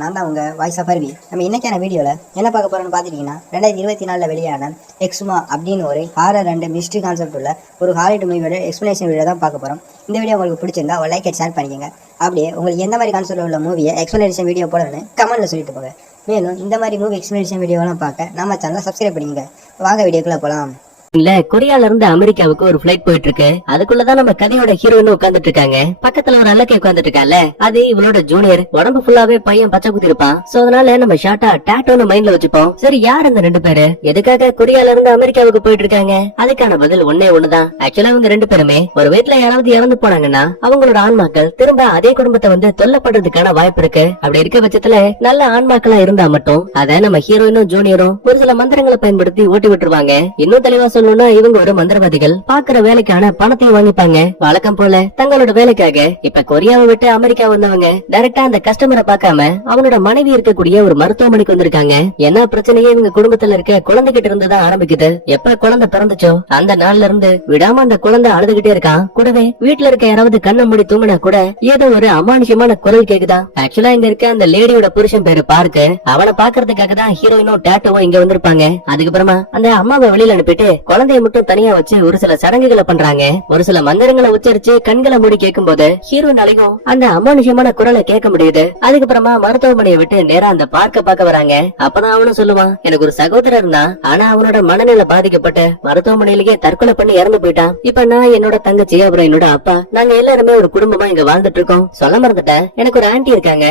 நான் தான் உங்கள் வாய்ஸ் ஆஃப் அருவி. நம்ம இன்னைக்கான வீடியோவில் என்ன பார்க்க போகிறோம்னு பார்த்துட்டிங்கன்னா 2024 வெளியான எக்ஸ்மா அப்படின்னு ஒரு ஹாரர் அண்ட் மிஸ்ட்ரி கான்செப்ட் உள்ள ஒரு ஹாலிவுட் மூவியோட எக்ஸ்ப்ளனேஷன் வீடியோ தான் பார்க்க போகிறோம். இந்த வீடியோ உங்களுக்கு பிடிச்சிருந்தா ஒரு லைக் ஷேர் பண்ணிக்கோங்க. அப்படியே உங்களுக்கு எந்த மாதிரி கான்செப்ட் உள்ள மூவியை எக்ஸ்ப்ளனேஷன் வீடியோ போடணும்னு கமெண்ட்டில் சொல்லிட்டு போங்க. மேலும் இந்த மாதிரி மூவி எக்ஸ்ப்ளனேஷன் வீடியோலாம் பார்க்க நம்ம சேனலை சப்ஸ்கிரைப் பண்ணிக்கோங்க. வாங்க வீடியோக்குள்ளே போகலாம். இல்ல கொரியால இருந்து அமெரிக்காவுக்கு ஒரு பிளைட் போயிட்டு இருக்கு. அதுக்குள்ளதான் நம்ம கதையோட ஹீரோயின் உட்கார்ந்துட்டு இருக்காங்க. பக்கத்துல ஒரு அல்லக்கே உட்கார்ந்துட்டு இருக்கால, அது இவளோட ஜூனியர். உடம்பு ஃபுல்லாவே பையன் பச்சை குத்தி இருப்பான். சோ அதனால நம்ம ஷார்ட்டா டாட்டோன்னு மைண்ட்ல வச்சுப்போம். சரி, யார் இந்த ரெண்டு பேரு, எதுக்காக கொரியால இருந்து அமெரிக்காவுக்கு போயிட்டு இருக்காங்க? அதுக்கான பதில் ஒன்னே ஒண்ணுதான். ஆக்சுவலா அவங்க ரெண்டு பேருமே ஒரு வீட்டுல யாராவது இறந்து போனாங்கன்னா அவங்களோட ஆன்மாக்கள் திரும்ப அதே குடும்பத்தை வந்து தொல்லப்படுறதுக்கான வாய்ப்பு இருக்கு. அப்படி இருக்க பட்சத்துல நல்ல ஆன்மாக்களா இருந்தா மட்டும் அதை நம்ம ஹீரோயினும் ஜூனியரும் ஒரு சில மந்திரங்களை பயன்படுத்தி ஓட்டி விட்டுருவாங்க. இன்னும் தெளிவா சொல்லணும்னா இவங்க ஒரு மந்திரவாதிகள். பாக்குற வேலைக்கான பணத்தையும் வாங்கிப்பாங்க. வழக்கம் போல தங்களோட வேலைக்காக இப்ப கொரியாவை விட்டு அமெரிக்கா வந்தவங்க டைரக்டா அந்த கஸ்டமரை பார்க்காம அவனோட மனைவி இருக்கக்கூடிய ஒரு மருத்துவமனைக்கு வந்திருக்காங்க. என்ன பிரச்சனையே இவங்க குடும்பத்துல இருக்க குழந்தைகிட்ட இருந்துதான் ஆரம்பிக்குது. எப்ப குழந்தை பிறந்துச்சோ அந்த நாள்ல இருந்து விடாம அந்த குழந்தை அழுதுகிட்டே இருக்கான். கூடவே வீட்டுல இருக்க யாராவது கண்ணை மூடி தூங்கினா கூட ஏதோ ஒரு அமானுஷமான குரல் கேக்குதா. ஆக்சுவலா இங்க இருக்க அந்த லேடியோட புருஷன் பேரு பார்க்கு. அவனை பாக்குறதுக்காக தான் ஹீரோயினும் டாட்டோவும் இங்க வந்திருப்பாங்க. அதுக்கப்புறமா அந்த அம்மாவை வெளியில அனுப்பிட்டு குழந்தைய மட்டும் தனியா வச்சு ஒரு சில சடங்குகளை பண்றாங்க. ஒரு சில மந்திரங்களை உச்சரிச்சு கண்களை மூடி கேட்கும் போது ஹீரோனாலையும் அந்த அமானுஷமான குரலை கேட்க முடியுது. அதுக்கப்புறமா மருத்துவமனையை விட்டு நேரா அந்த பார்க்க வராங்க. அப்பதான் அவனும் சொல்லுவான், எனக்கு ஒரு சகோதரர் இருந்தான், ஆனா அவனோட மனநிலை பாதிக்கப்பட்டு மருத்துவமனையிலேயே தற்கொலை பண்ணி இறந்து போயிட்டான். இப்ப நான் என்னோட தங்கச்சி அப்புறம் என்னோட அப்பா நாங்க எல்லாருமே ஒரு குடும்பமா இங்க வாழ்ந்துட்டு இருக்கோம். சொல்ல மறந்துட்டேன், எனக்கு ஒரு ஆன்டி இருக்காங்க.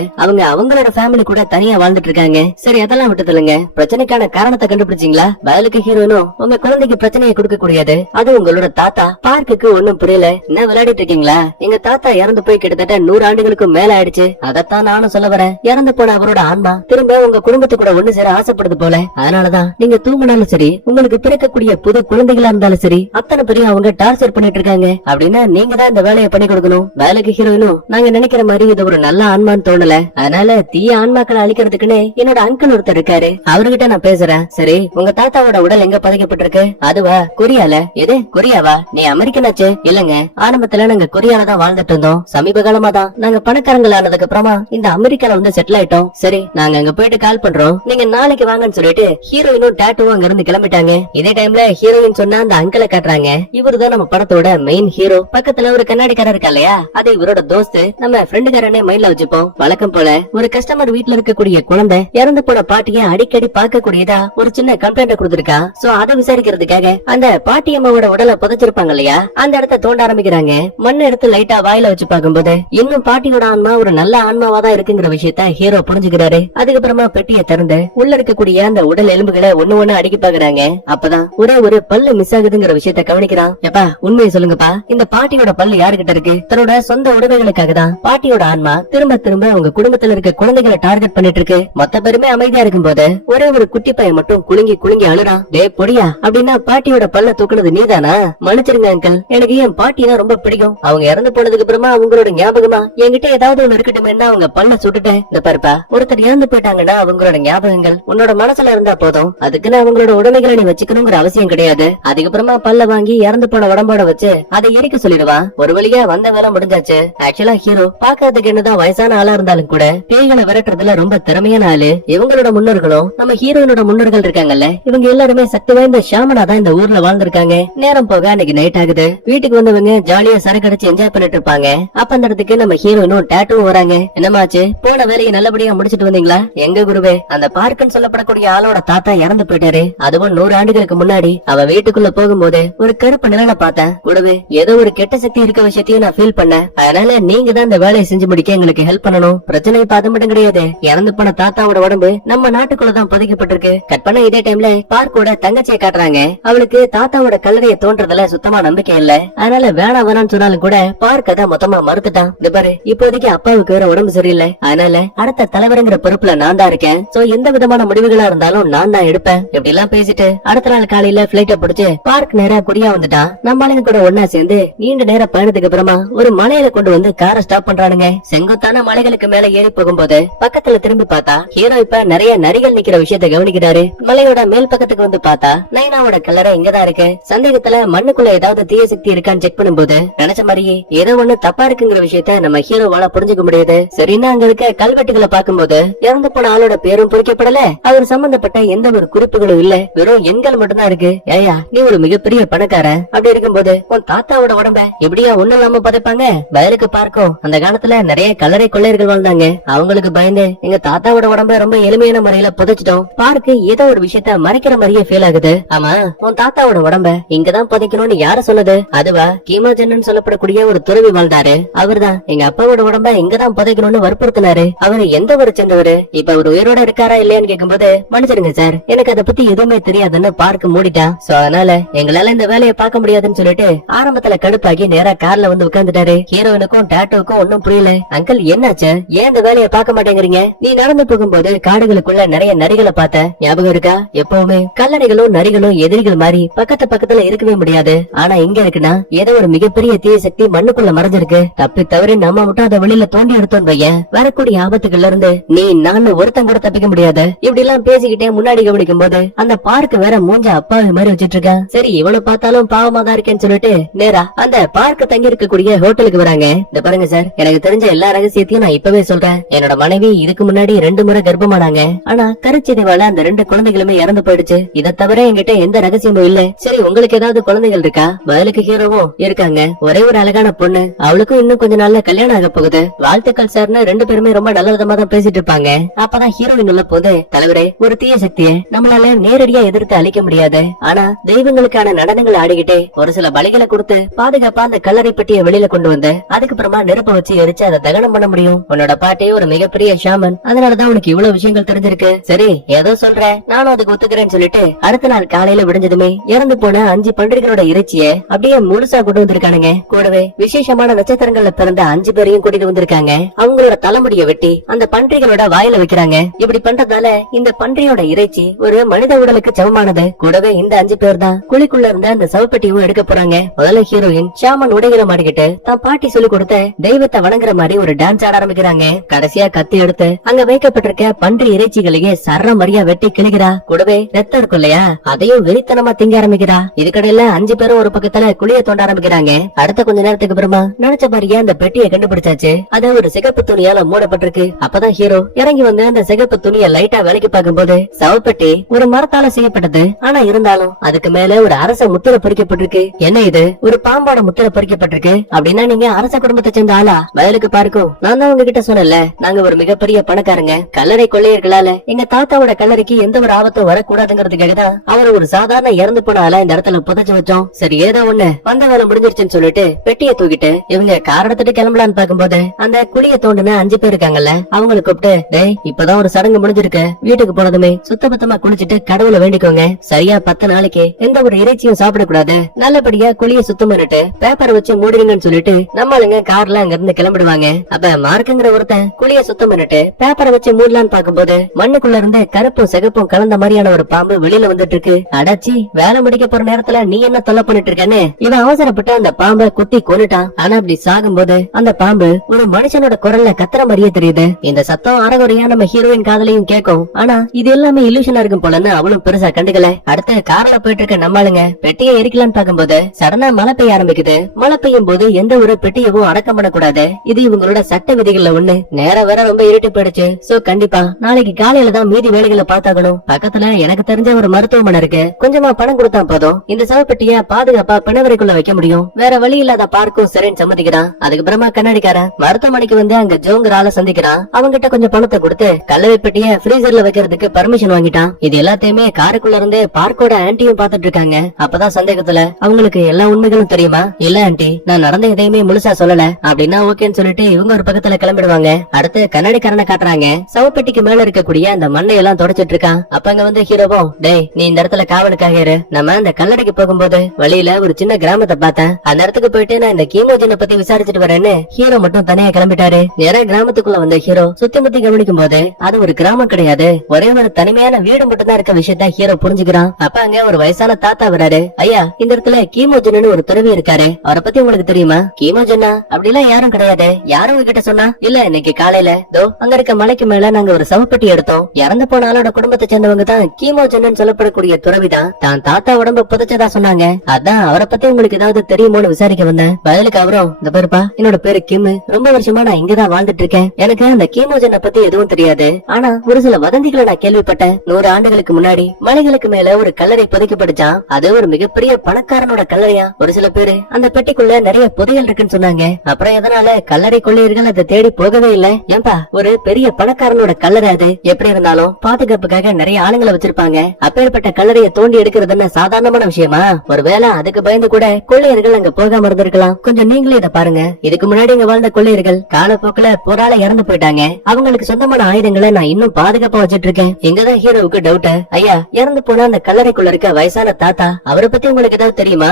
அவங்களோட ஃபேமிலி கூட தனியா வாழ்ந்துட்டு இருக்காங்க. சரி, அதெல்லாம் விட்டு தள்ளுங்க. பிரச்சனைக்கான காரணத்தை கண்டுபிடிச்சீங்களா? பதிலுக்கு ஹீரோயினும், உங்க குழந்தைக்கு பிரச்சனையை கொடுக்க கூடியது அது உங்களோட தாத்தா. பார்க்குக்கு ஒண்ணும் புரியல, என்ன விளையாடிட்டு இருக்கீங்களா? எங்க தாத்தா இறந்து போய் கிட்டத்தட்ட 100 ஆண்டுகளுக்கு மேல ஆயிடுச்சு. அதத்தான் நானும் சொல்ல வரேன். இறந்து போன அவரோட ஆன்மா திரும்ப உங்க குடும்பத்து கூட ஒண்ணு சேர ஆசைப்படுது போல. அதனாலதான் நீங்க தூங்கினாலும் சரி, உங்களுக்கு பிறக்கக்கூடிய புது குழந்தைகளா இருந்தாலும் சரி, அத்தனை பேரையும் அவங்க டார்ச்சர் பண்ணிட்டு இருக்காங்க. அப்படின்னா நீங்க தான் இந்த வேலையை பண்ணி கொடுக்கணும். வேலைக்கு ஹீரோயினும், நாங்க நினைக்கிற மாதிரி இது ஒரு நல்ல ஆன்மான்னு தோணல. அதனால தீய ஆன்மாக்களை அழிக்கிறதுக்குன்னு என்னோட அங்கிள் ஒருத்தர் இருக்காரு, அவர்கிட்ட நான் பேசுறேன். சரி, உங்க தாத்தாவோட உடல் எங்க பதைக்கப்பட்டிருக்கு? அதுவா கொரியால? எது கொரியாவா? நீ அமெரிக்கனாச்சு? இல்லங்க, ஆரம்பத்துல நாங்க கொரியால தான் வாழ்ந்துட்டு இருந்தோம். சமீப காலமா தான் நாங்க பணக்காரங்கள் ஆனதுக்கு அப்புறமா இந்த அமெரிக்கால வந்து செட்டில் ஆயிட்டோம். சரி, நாங்க அங்க போயிட்டு கால் பண்றோம், நீங்க நாளைக்கு வாங்கன்னு சொல்லிட்டு ஹீரோயினும் டாட்டோவும் அங்க இருந்து கிளம்பிட்டாங்க. இதே டைம்ல ஹீரோயின் சொன்ன அந்த அங்கிளை காட்டுறாங்க. இவருதான் நம்ம படத்தோட மெயின் ஹீரோ. பக்கத்துல ஒரு கண்ணாடிக்காரர் இருக்கா இல்லையா, அது இவரோட தோஸ்து. நம்ம ஃப்ரெண்டுக்காரனே மைண்ட்ல வச்சுப்போம். வழக்கம் போல ஒரு கஸ்டமர் வீட்டுல இருக்கக்கூடிய குழந்தை இறந்து போன பாட்டிய அடிக்கடி பார்க்க கூடியதா ஒரு சின்ன கம்ப்ளைண்ட் கொடுத்திருக்கா. சோ அதை விசாரிக்கிறதுக்காக அந்த பாட்டியம்மாவோட உடலை புதைச்சிருப்பாங்க இல்லையா, அந்த இடத்த தோண்ட ஆரம்பிக்கிறாங்க. மண் எடுத்து லைட்டா வாயில வச்சு பார்க்கும்போது இன்னும் பாட்டியோட ஆன்மா ஒரு நல்ல ஆன்மாவா தான் இருக்குங்கிற விஷயத்த ஹீரோ புரிஞ்சுக்கிறாரு. அதுக்கப்புறமா பெட்டியை திறந்து உள்ள இருக்கக்கூடிய அந்த உடல் எலும்புகளை ஒண்ணு அடுக்கி பாக்குறாங்க. அப்பதான் ஒரே ஒரு பல்லு மிஸ் ஆகுதுங்கிற விஷயத்த கவனிக்கிறான். எப்பா, உண்மையை சொல்லுங்கப்பா, இந்த பாட்டியோட பல்லு யாருகிட்ட இருக்கு? தன்னோட சொந்த உடைமைகளுக்காக தான் பாட்டியோட ஆன்மா திரும்ப திரும்ப உங்க குடும்பத்துல இருக்க குழந்தைகளை டார்கெட் பண்ணிட்டு இருக்கு. மொத்த பேருமே அமைதியா இருக்கும் போது ஒரே ஒரு குட்டி பையன் மட்டும் குலுங்கி அழுறான். டே பொடியா, அப்படின்னா பாட்டியோட பல்ல தூக்குனது நீதானா? மன்னிச்சிருங்க அங்கிள், எனக்கு என் பாட்டினா ரொம்ப பிடிக்கும். அவங்க இறந்து போனதுக்கு அப்புறமா அவங்களோட ஞாபகமா என்கிட்ட ஏதாவது ஒண்ணு இருக்கட்டும், அவங்க பல்ல சுட்டுட்டேன். இந்த பாருப்பா, ஒருத்தர் இறந்து போயிட்டாங்கன்னா அவங்களோட ஞாபகங்கள் உன்னோட மனசுல இருந்தா போதும், அதுக்குன்னு அவங்களோட உடமைகளை நீ வச்சுக்கணுங்கிற அவசியம் கிடையாது. அதுக்கப்புறமா பல்ல வாங்கி இறந்து போன உடம்போட வச்சு அதை எரிக்க சொல்லிடுவான். ஒரு வழியா வந்த வேலை முடிஞ்சாச்சு. ஆக்சுவலா ஹீரோ பாக்குறதுக்கு என்னதான் வயசான ஆளா இருந்தாலும் கூட பேய்களை விரட்டுறதுல ரொம்ப திறமையான ஆளு. இவங்களோட முன்னோர்களும் நம்ம ஹீரோயினோட முன்னோர்கள் இருக்காங்கல்ல, இவங்க எல்லாருமே சக்தி வாய்ந்த ஷாமனா தான் இந்த ஊர்ல வாழ்ந்திருக்காங்க. நேரம் போக அன்னைக்கு நைட் ஆகுது. வீட்டுக்கு வந்தவங்க ஜாலியா சரக்கு அடிச்சு என்ஜாய் பண்ணிட்டு இருப்பாங்க. அப்ப அந்த இடத்துக்கு நம்ம ஹீரோயினும் டாட்டோவும் வராங்க. என்னமாச்சு, போன வேலையை நல்லபடியா முடிச்சிட்டு வந்தீங்களா? எங்க குருவே, அந்த பார்க்குன்னு சொல்லப்படக்கூடிய ஆளோட தாத்தா இறந்து போயிட்டாரு. அதுவும் 100 ஆண்டுகளுக்கு முன்னாடி. அவ வீட்டுக்குள்ள போகும்போது ஒரு கருப்பு நிழலை பார்த்தேன். கூடவே ஏதோ ஒரு கெட்ட சக்தி இருக்க விஷயத்தையும் நான் ஃபீல் பண்ணேன். அதனால நீங்க தான் இந்த வேலையை செஞ்சு முடிக்க எங்களுக்கு ஹெல்ப் பண்ணணும். பிரச்சனை பார்த்து மட்டும் கிடையாது, இறந்து போன தாத்தாவோட உடம்பு நம்ம நாட்டுக்குள்ளதான் புதைக்கப்பட்டிருக்கு. கட் பண்ண இதே டைம்ல பார்க்கோட தங்கச்சியை காட்டுறாங்க. அவளுக்கு தாத்தாவோட கல்லறையை தோன்றதுல சுத்தமா நம்பிக்கை இல்ல. அதனால வேணாம்னு சொன்னாலும் கூட பார்க்க தான் மொத்தமா மறுத்துட்டான். இந்த பாரு, இப்போதைக்கு அப்பாவுக்கு வேற உடம்பு சரியில்லை, அதனால அடுத்த தலைவருங்கிற பொறுப்புல நான் தான் இருக்கேன். சோ எந்த விதமான முடிவுகளா இருந்தாலும் நான் தான் எடுப்பேன். இப்படி எல்லாம் பேசிட்டு அடுத்த நாள் காலையில பிளைட்ட பிடிச்சு பார்க் நேரா குடியா வந்துட்டான். நம்ம ஆளுங்க கூட ஒன்னா சேர்ந்து நீண்ட நேர பயணத்துக்கு அப்புறமா ஒரு மலையில கொண்டு வந்து காரை ஸ்டாப் பண்றானுங்க. செங்குத்தான மலைகளுக்கு மேல ஏறி போகும்போது பக்கத்துல திரும்பி பார்த்தா ஹீரோ இப்ப நிறைய நரிகள் நிக்கிற விஷயத்த கவனிக்கிறாரு. மலையோட மேல் பக்கத்துக்கு வந்து பார்த்தா நைனாவோட கல்லறை கல்லறை இங்கதான் இருக்கு. சந்தேகத்துல மண்ணுக்குள்ள ஏதாவது தீய சக்தி இருக்கான்னு செக் பண்ணும்போது நினைச்ச மாதிரியே ஏதோ ஒண்ணு தப்பா இருக்குங்கிற விஷயத்த நம்ம ஹீரோவால புரிஞ்சுக்க முடியுது. சரின்னா அங்க இருக்க கல்வெட்டுகளை பார்க்கும்போது இறந்து போன ஆளோட பேரும் பொறிக்கப்படல, அவர் சம்பந்தப்பட்ட எந்த ஒரு குறிப்புகளும் இல்ல, வெறும் எண்கள் மட்டும்தான் இருக்கு. ஏயா நீ ஒரு மிகப்பெரிய பணக்காரன், அப்படி இருக்கும்போது உன் தாத்தாவோட உடம்ப எப்படியா ஒண்ணு இல்லாம புதைப்பாங்க? பதிலுக்கு பார்க்கும் அந்த காலத்துல நிறைய கல்லறை கொள்ளையர்கள் வாழ்ந்தாங்க. அவங்களுக்கு பயந்து எங்க தாத்தாவோட உடம்ப ரொம்ப எளிமையான முறையில புதைச்சிட்டோம். பார்க்கு ஏதோ ஒரு விஷயத்த மறைக்கிற மாதிரியே ஃபீல் ஆகுது. ஆமா, உன் தாத்தாவோட உடம்ப இங்கதான் புதைக்கணும்னு யார சொன்னது? அதுவா கீமோஜன் சொல்லப்படக்கூடிய ஒரு துறவி வாழ்ந்தாரு. அவர்தான் எங்க அப்பாவோட உடம்ப இங்கதான் புதைக்கணும்னு வற்புறுத்தினாரு. அவரு எந்த ஊரை சேர்ந்தவரு? இப்ப அவர் உயிரோட இருக்காரா இல்லையான்னு கேட்கும்போது மன்னிச்சிருங்க சார், எனக்கு அதை பத்தி எதுவுமே தெரியாதுன்னு பார்க்க மூடிட்டான். சோ அதனால எங்களால இந்த வேலையை பார்க்க முடியாதுன்னு சொல்லிட்டு ஆரம்பத்துல கடுப்பாகி நேரா கார்ல வந்து உட்கார்ந்துட்டாரு. ஹீரோயினுக்கும் டாட்டோக்கும் ஒன்னும் புரியல. அங்கிள் என்னாச்சு, ஏன் இந்த வேலையை பார்க்க மாட்டேங்கிறீங்க? நீ நடந்து போகும்போது காடுகளுக்குள்ள நிறைய நரிகளை பார்த்த ஞாபகம் இருக்கா? எப்பவுமே கல்லறைகளும் நரிகளும் எதிரிகள் மாதிரி பக்கத்துல இருக்கவே முடியாது. ஆனா இங்க இருக்குன்னா ஏதோ ஒரு மிகப்பெரிய தீய சக்தி மண்ணுக்குள்ள மறைஞ்சிருக்கு. தப்பி தவறி நம்ம மட்டும் அதை வெளியில தோண்டி எடுத்தோம் பையன், வரக்கூடிய ஆபத்துகள்ல இருந்து நீ நான் ஒருத்தன் கூட தப்பிக்க முடியாது. இப்படி எல்லாம் பேசிக்கிட்டே முன்னாடி கவனிக்கும் போது அந்த பார்க் வேற மூஞ்ச அப்பாவி மாதிரி வச்சிட்டு இருக்கான். சரி இவனை பார்த்தாலும் பாவமா தான் இருக்கேன்னு சொல்லிட்டு நேரா அந்த பார்க் தங்கி இருக்கக்கூடிய ஹோட்டலுக்கு வராங்க. இந்த பாருங்க சார், எனக்கு தெரிஞ்ச எல்லா ரகசியத்தையும் நான் இப்பவே சொல்றேன். என்னோட மனைவி இதுக்கு முன்னாடி 2 முறை கர்ப்பமானாங்க. ஆனா கருச்சிதைவால அந்த 2 குழந்தைகளுமே இறந்து போயிடுச்சு. இதை தவிர என்கிட்ட எந்த ரகசியமும் இல்ல. சரி உங்களுக்கு ஏதாவது குழந்தைகள் இருக்கா? பதிலுக்கு ஹீரோவும் இருக்காங்க. ஒரே ஒரு அழகான பொண்ணு, அவளுக்கும் இன்னும் கொஞ்ச நாள்ல கல்யாணம் ஆக போகுது. வாழ்த்துக்கள் சார்னு 2 பேருமே ரொம்ப நல்ல விதமா தான் பேசிட்டு இருப்பாங்க. அப்பதான் ஹீரோயின் உள்ள போது, தலைவரே ஒரு தீய சக்தியை நம்மளால நேரடியா எதிர்த்து அழிக்க முடியாது. ஆனா தெய்வங்களுக்கான நடனங்கள் ஆடிக்கிட்டே ஒரு சில பலிகளை கொடுத்து பாதுகாப்பா அந்த கல்லறை பெட்டியை வெளியில கொண்டு வந்து அதுக்கப்புறமா நெருப்ப வச்சு எரிச்சு அதை தகனம் பண்ண முடியும். உன்னோட பாட்டே ஒரு மிகப்பெரிய ஷாமன், அதனாலதான் உனக்கு இவ்வளவு விஷயங்கள் தெரிஞ்சிருக்கு. சரி ஏதோ சொல்ற, நானும் அதுக்கு ஒத்துக்கிறேன்னு சொல்லிட்டு அடுத்த நாள் காலையில விடிஞ்சதுமே இறந்து போன 5 பன்றிகளோட இறைச்சிய அப்படியே முழுசா கொண்டு வந்திருக்கானுங்க. கூடவே விசேஷமான நட்சத்திரங்கள்ல பிறந்த 5 பேரையும் கூட்டிட்டு வந்திருக்காங்க. அவங்களோட தலைமுடிய வெட்டி அந்த பன்றிகளோட வாயில வைக்கிறாங்க. இப்படி பண்றதால இந்த பன்றியோட இறைச்சி ஒரு மனித உடலுக்கு சமமானது. கூடவே இந்த 5 பேர் தான் குழிக்குள்ள இருந்த அந்த சவப்பெட்டியும் எடுக்க போறாங்க. முதல்ல ஹீரோயின் ஷாமன் உடைகளை மாட்டிக்கிட்டு தான் பாட்டி சொல்லி கொடுத்த தெய்வத்தை வணங்குற மாதிரி ஒரு டான்ஸ் ஆட ஆரம்பிக்கிறாங்க. கடைசியா கத்தி எடுத்து அங்க வைக்கப்பட்டிருக்க பன்றி இறைச்சிகளையே சர்ற மரியா வெட்டி கிழிக்கிறா. கூடவே ரத்தம் இருக்கும் இல்லையா, அதையும் வெறித்தனமா திங்க ஆரம்பிக்கிறா. இதுக்கடையில 5 பேரும் ஒரு பக்கத்துல குழிய தோண்ட ஆரம்பிக்கிறாங்க. அடுத்த கொஞ்ச நேரத்துக்கு அப்புறமா நினைச்ச மாதிரியே அந்த பெட்டியை கண்டுபிடிச்சாச்சு. அது ஒரு சிகப்பு துணியால மூடப்பட்டிருக்கு. அப்பதான் ஹீரோ இறங்கி வந்து அந்த சிகப்பு துணியை லைட்டா விலைக்கு பார்க்கும்போது சவப்பெட்டி ஒரு மரத்தால செய்யப்பட்டது. ஆனா இருந்தாலும் அதுக்கு மேல ஒரு அரச முத்திரை பொறிக்கப்பட்டிருக்கு. என்ன இது, ஒரு பாம்போட முத்திரை பொறிக்கப்பட்டிருக்கு? அப்படின்னா நீங்க அரச குடும்பத்தை சேர்ந்த ஆளா? பதிலுக்கு பார்க்கும், நான் தான் உங்ககிட்ட சொன்னல, நாங்க ஒரு மிகப்பெரிய பணக்காரங்க. கல்லறை கொள்ளையர்களால எங்க தாத்தாவோட கல்லறைக்கு எந்த ஒரு ஆபத்தும் வரக்கூடாதுங்கிறதுக்காக தான் அவர் ஒரு சாதாரண இறந்து போன ஆளா இந்த இடத்துல புதைச்சு வச்சோம். சரி ஏதோ ஒண்ணு வந்த வேலை முடிஞ்சிருச்சுன்னு சொல்லிட்டு பெட்டியை தூக்கிட்டு இவங்க கார் எடுத்துட்டு கிளம்பலான்னு பாக்கும்போது அந்த குழிய தோண்டின 5 பேர் இருக்காங்கல்ல, அவங்களை கூப்பிட்டு, டேய் இப்பதான் ஒரு சடங்கு முடிஞ்சிருக்கு, வீட்டுக்கு போனதுமே சுத்தபத்தமா குளிச்சுட்டு கடவுளை வேண்டிக்கோங்க. சரியா 10 நாளைக்கு எந்த ஒரு இறைச்சியும் சாப்பிடக்கூடாது. நல்லபடியா குழிய சுத்தம் பண்ணிட்டு பேப்பர் வச்சு மூடுவீங்கன்னு சொல்லிட்டு நம்மளுங்க கார்ல அங்க இருந்து கிளம்பிடுவாங்க. அப்ப மார்க்குங்கிற ஒருத்தன் குழிய சுத்தம் பண்ணிட்டு பேப்பரை வச்சு மூடலான்னு பாக்கும்போது மண்ணுக்குள்ள இருந்து கருப்பும் சிகப்பும் கலந்த மாதிரியான ஒரு பாம்பு வெளியில வந்துட்டு இருக்கு. அடாச்சி, வேலை முடிக்க போற நேரத்துல நீ என்ன தொல்லை பண்ணிட்டு இருக்கன்னு இவன் அவசரப்பட்டு அந்த பாம்பை குத்தி கொன்னுட்டான். ஆனா அப்படி சாகும்போது அந்த பாம்பு ஒரு மனுஷனோட குரல்ல கத்துற மாதிரியே தெரியுது. இந்த சத்தம் அறகுறையா நம்ம ஹீரோயின் காதலையும் கேட்கும். ஆனா இது எல்லாமே இல்லூஷனா இருக்கும் போலன்னு அவளும் பெருசா கண்டுக்கல. அடுத்த கார்ல போயிட்டு இருக்க நம்மளுங்க பெட்டியை எரிக்கலான்னு பாக்கும்போது சடனா மழை பெய்ய ஆரம்பிக்குது. மழை பெய்யும் போது எந்த ஒரு பெட்டியவும் அடக்கம் பண்ணக்கூடாது. இது இவங்களோட சட்ட விதிகள்ல ஒண்ணு. நேரம் வேற ரொம்ப இருட்டு போயிடுச்சு. சோ கண்டிப்பா நாளைக்கு காலையில தான் மீதி வேலைகளை பார்த்தாகணும். பக்கத்துல எனக்கு தெரிஞ்ச ஒரு மருத்துவமனை இருக்கு, கொஞ்சமா பணம் கொடுத்தா போதும் இந்த சவப்பெட்டிய பாதுகாப்பா பிணவரைக்குள்ள வைக்க முடியும். வேற வழி இல்லாத பார்க்கும் சரின்னு சம்மதிக்கிறான். அதுக்கப்புறமா கண்ணாடிக்காரன் மருத்துவமனைக்கு வந்து அங்க ஜோங்கர் ஆள சந்திக்கிறான். அவங்கிட்ட கொஞ்சம் பணத்தை கொடுத்து கல்லறை பெட்டிய ஃப்ரீசர்ல வைக்கிறதுக்கு பர்மிஷன் வாங்கிட்டான். இது எல்லாத்தையுமே காருக்குள்ள இருந்து பார்க்கோட ஆன்டியும் பாத்துட்டு இருக்காங்க. அப்பதான் சந்தேகத்துல அவங்களுக்கு எல்லா உண்மைகளும் தெரியுமா? இல்ல ஆன்டி, நான் நடந்த எதையுமே முழுசா சொல்லல அப்படின்னா ஓகேன்னு சொல்லிட்டு இவங்க ஒரு பக்கத்துல கிளம்பிடுவாங்க. அடுத்து கண்ணாடிக்காரனை காட்டுறாங்க. சவப்பெட்டிக்கு மேல இருக்கக்கூடிய அந்த மண்ணை எல்லாம் தொடச்சிட்டு இருக்கான். அப்ப அங்க வந்து ஹீரோவும், டேய் நீ இந்த இடத்துல காவலுக்காக இரு, நம்ம அந்த கல்லறைக்கு போகும்போது வழியில ஒரு சின்ன கிராமத்தை பார்த்தேன், அந்த இடத்துக்கு போயிட்டு நான் இந்த கீமோஜனை பத்தி விசாரிச்சுட்டு வரேன்னு ஹீரோ மட்டும் தனியா கிளம்பிட்டாரு. நேரா கிராமத்துக்குள்ள வந்த ஹீரோ சுத்தி முத்தி கவனிக்கும் போது அது ஒரு கிராமம் கிடையாது, ஒரே ஒரு தனிமையான வீடு மட்டும் தான் இருக்க விஷயத்த ஹீரோ புரிஞ்சுக்கிறான். அப்ப அங்க ஒரு வயசான தாத்தா வராரு. ஐயா, இந்த இடத்துல கீமோஜன்னு ஒரு துறவி இருக்காரு, அவரை பத்தி உங்களுக்கு தெரியுமா? கீமோஜனா? அப்படிலாம் யாரும் கிடையாது. யாரும் உங்ககிட்ட சொன்னா? இல்ல, இன்னைக்கு காலையில தோ அங்க இருக்க மலைக்கு மேல நாங்க ஒரு சவப்பெட்டி எடுத்தோம். இறந்து போன ஆளோட குடும்பத்தை சேர்ந்தவங்க தான் கீமோஜன்னு சொல்லப்படக்கூடிய துறவிதான். தான் தாத்தா உடம்ப புதைச்சதா சொன்னாங்க. அதான் அவரை பத்தி உங்களுக்கு ஏதாவது தெரியுமோன்னு விசாரிக்க வந்தேன். பதிலுக்கு அவரும், இந்த பேருப்பா என்னோட பேரு கிம், ரொம்ப வருஷமா நான் இங்கதான் வாழ்ந்துட்டு இருக்கேன். எனக்கு அந்த கீமோஜனை பத்தி எதுவும் தெரியாது. ஆனா ஒரு சில வதந்திகளை நான் கேள்விப்பட்டேன். 100 ஆண்டுகளுக்கு முன்னாடி மலைகளுக்கு மேல ஒரு கல்லறை புதைக்கப்படுச்சான். அது ஒரு மிகப்பெரிய பணக்காரனோட கல்லறையா. ஒரு சில பேரு அந்த பெட்டிக்குள்ள நிறைய புதையல் இருக்குன்னு சொன்னாங்க. அப்புறம் எதனால கல்லறை கொள்ளையர்கள் அதை தேடி போகவே இல்ல. ஏன்பா ஒரு பெரிய பணக்காரனோட கல்லறை அது. எப்படி இருந்தாலும் பாதுகாப்புக்காக நிறைய ஆளுங்களை வச்சிருப்பாங்க. அப்பேற்பட்ட கல்லறையை தோண்டி எடுக்கிறதுன்னு சாதாரணமான விஷயமா? ஒருவேளை அதுக்கு பயந்து கூட கொள்ளையர்கள் அங்க போகாம இருந்திருக்கலாம். கொஞ்சம் நீங்களே இதை பாருங்க. இதுக்கு முன்னாடி இங்க வாழ்ந்த கொள்ளையர்கள் காலப்போக்குல போரால இறந்து போயிட்டாங்க. அவங்களுக்கு சொந்தமான ஆயுதங்களை நான் இன்னும் பாதுகாப்பா வச்சிட்டு இருக்கேன். எங்கதான் ஹீரோவுக்கு டவுட். ஐயா, இறந்து போன அந்த கல்லறைக்குள்ள இருக்க வயசான தாத்தா, அவரை பத்தி உங்களுக்கு ஏதாவது தெரியுமா?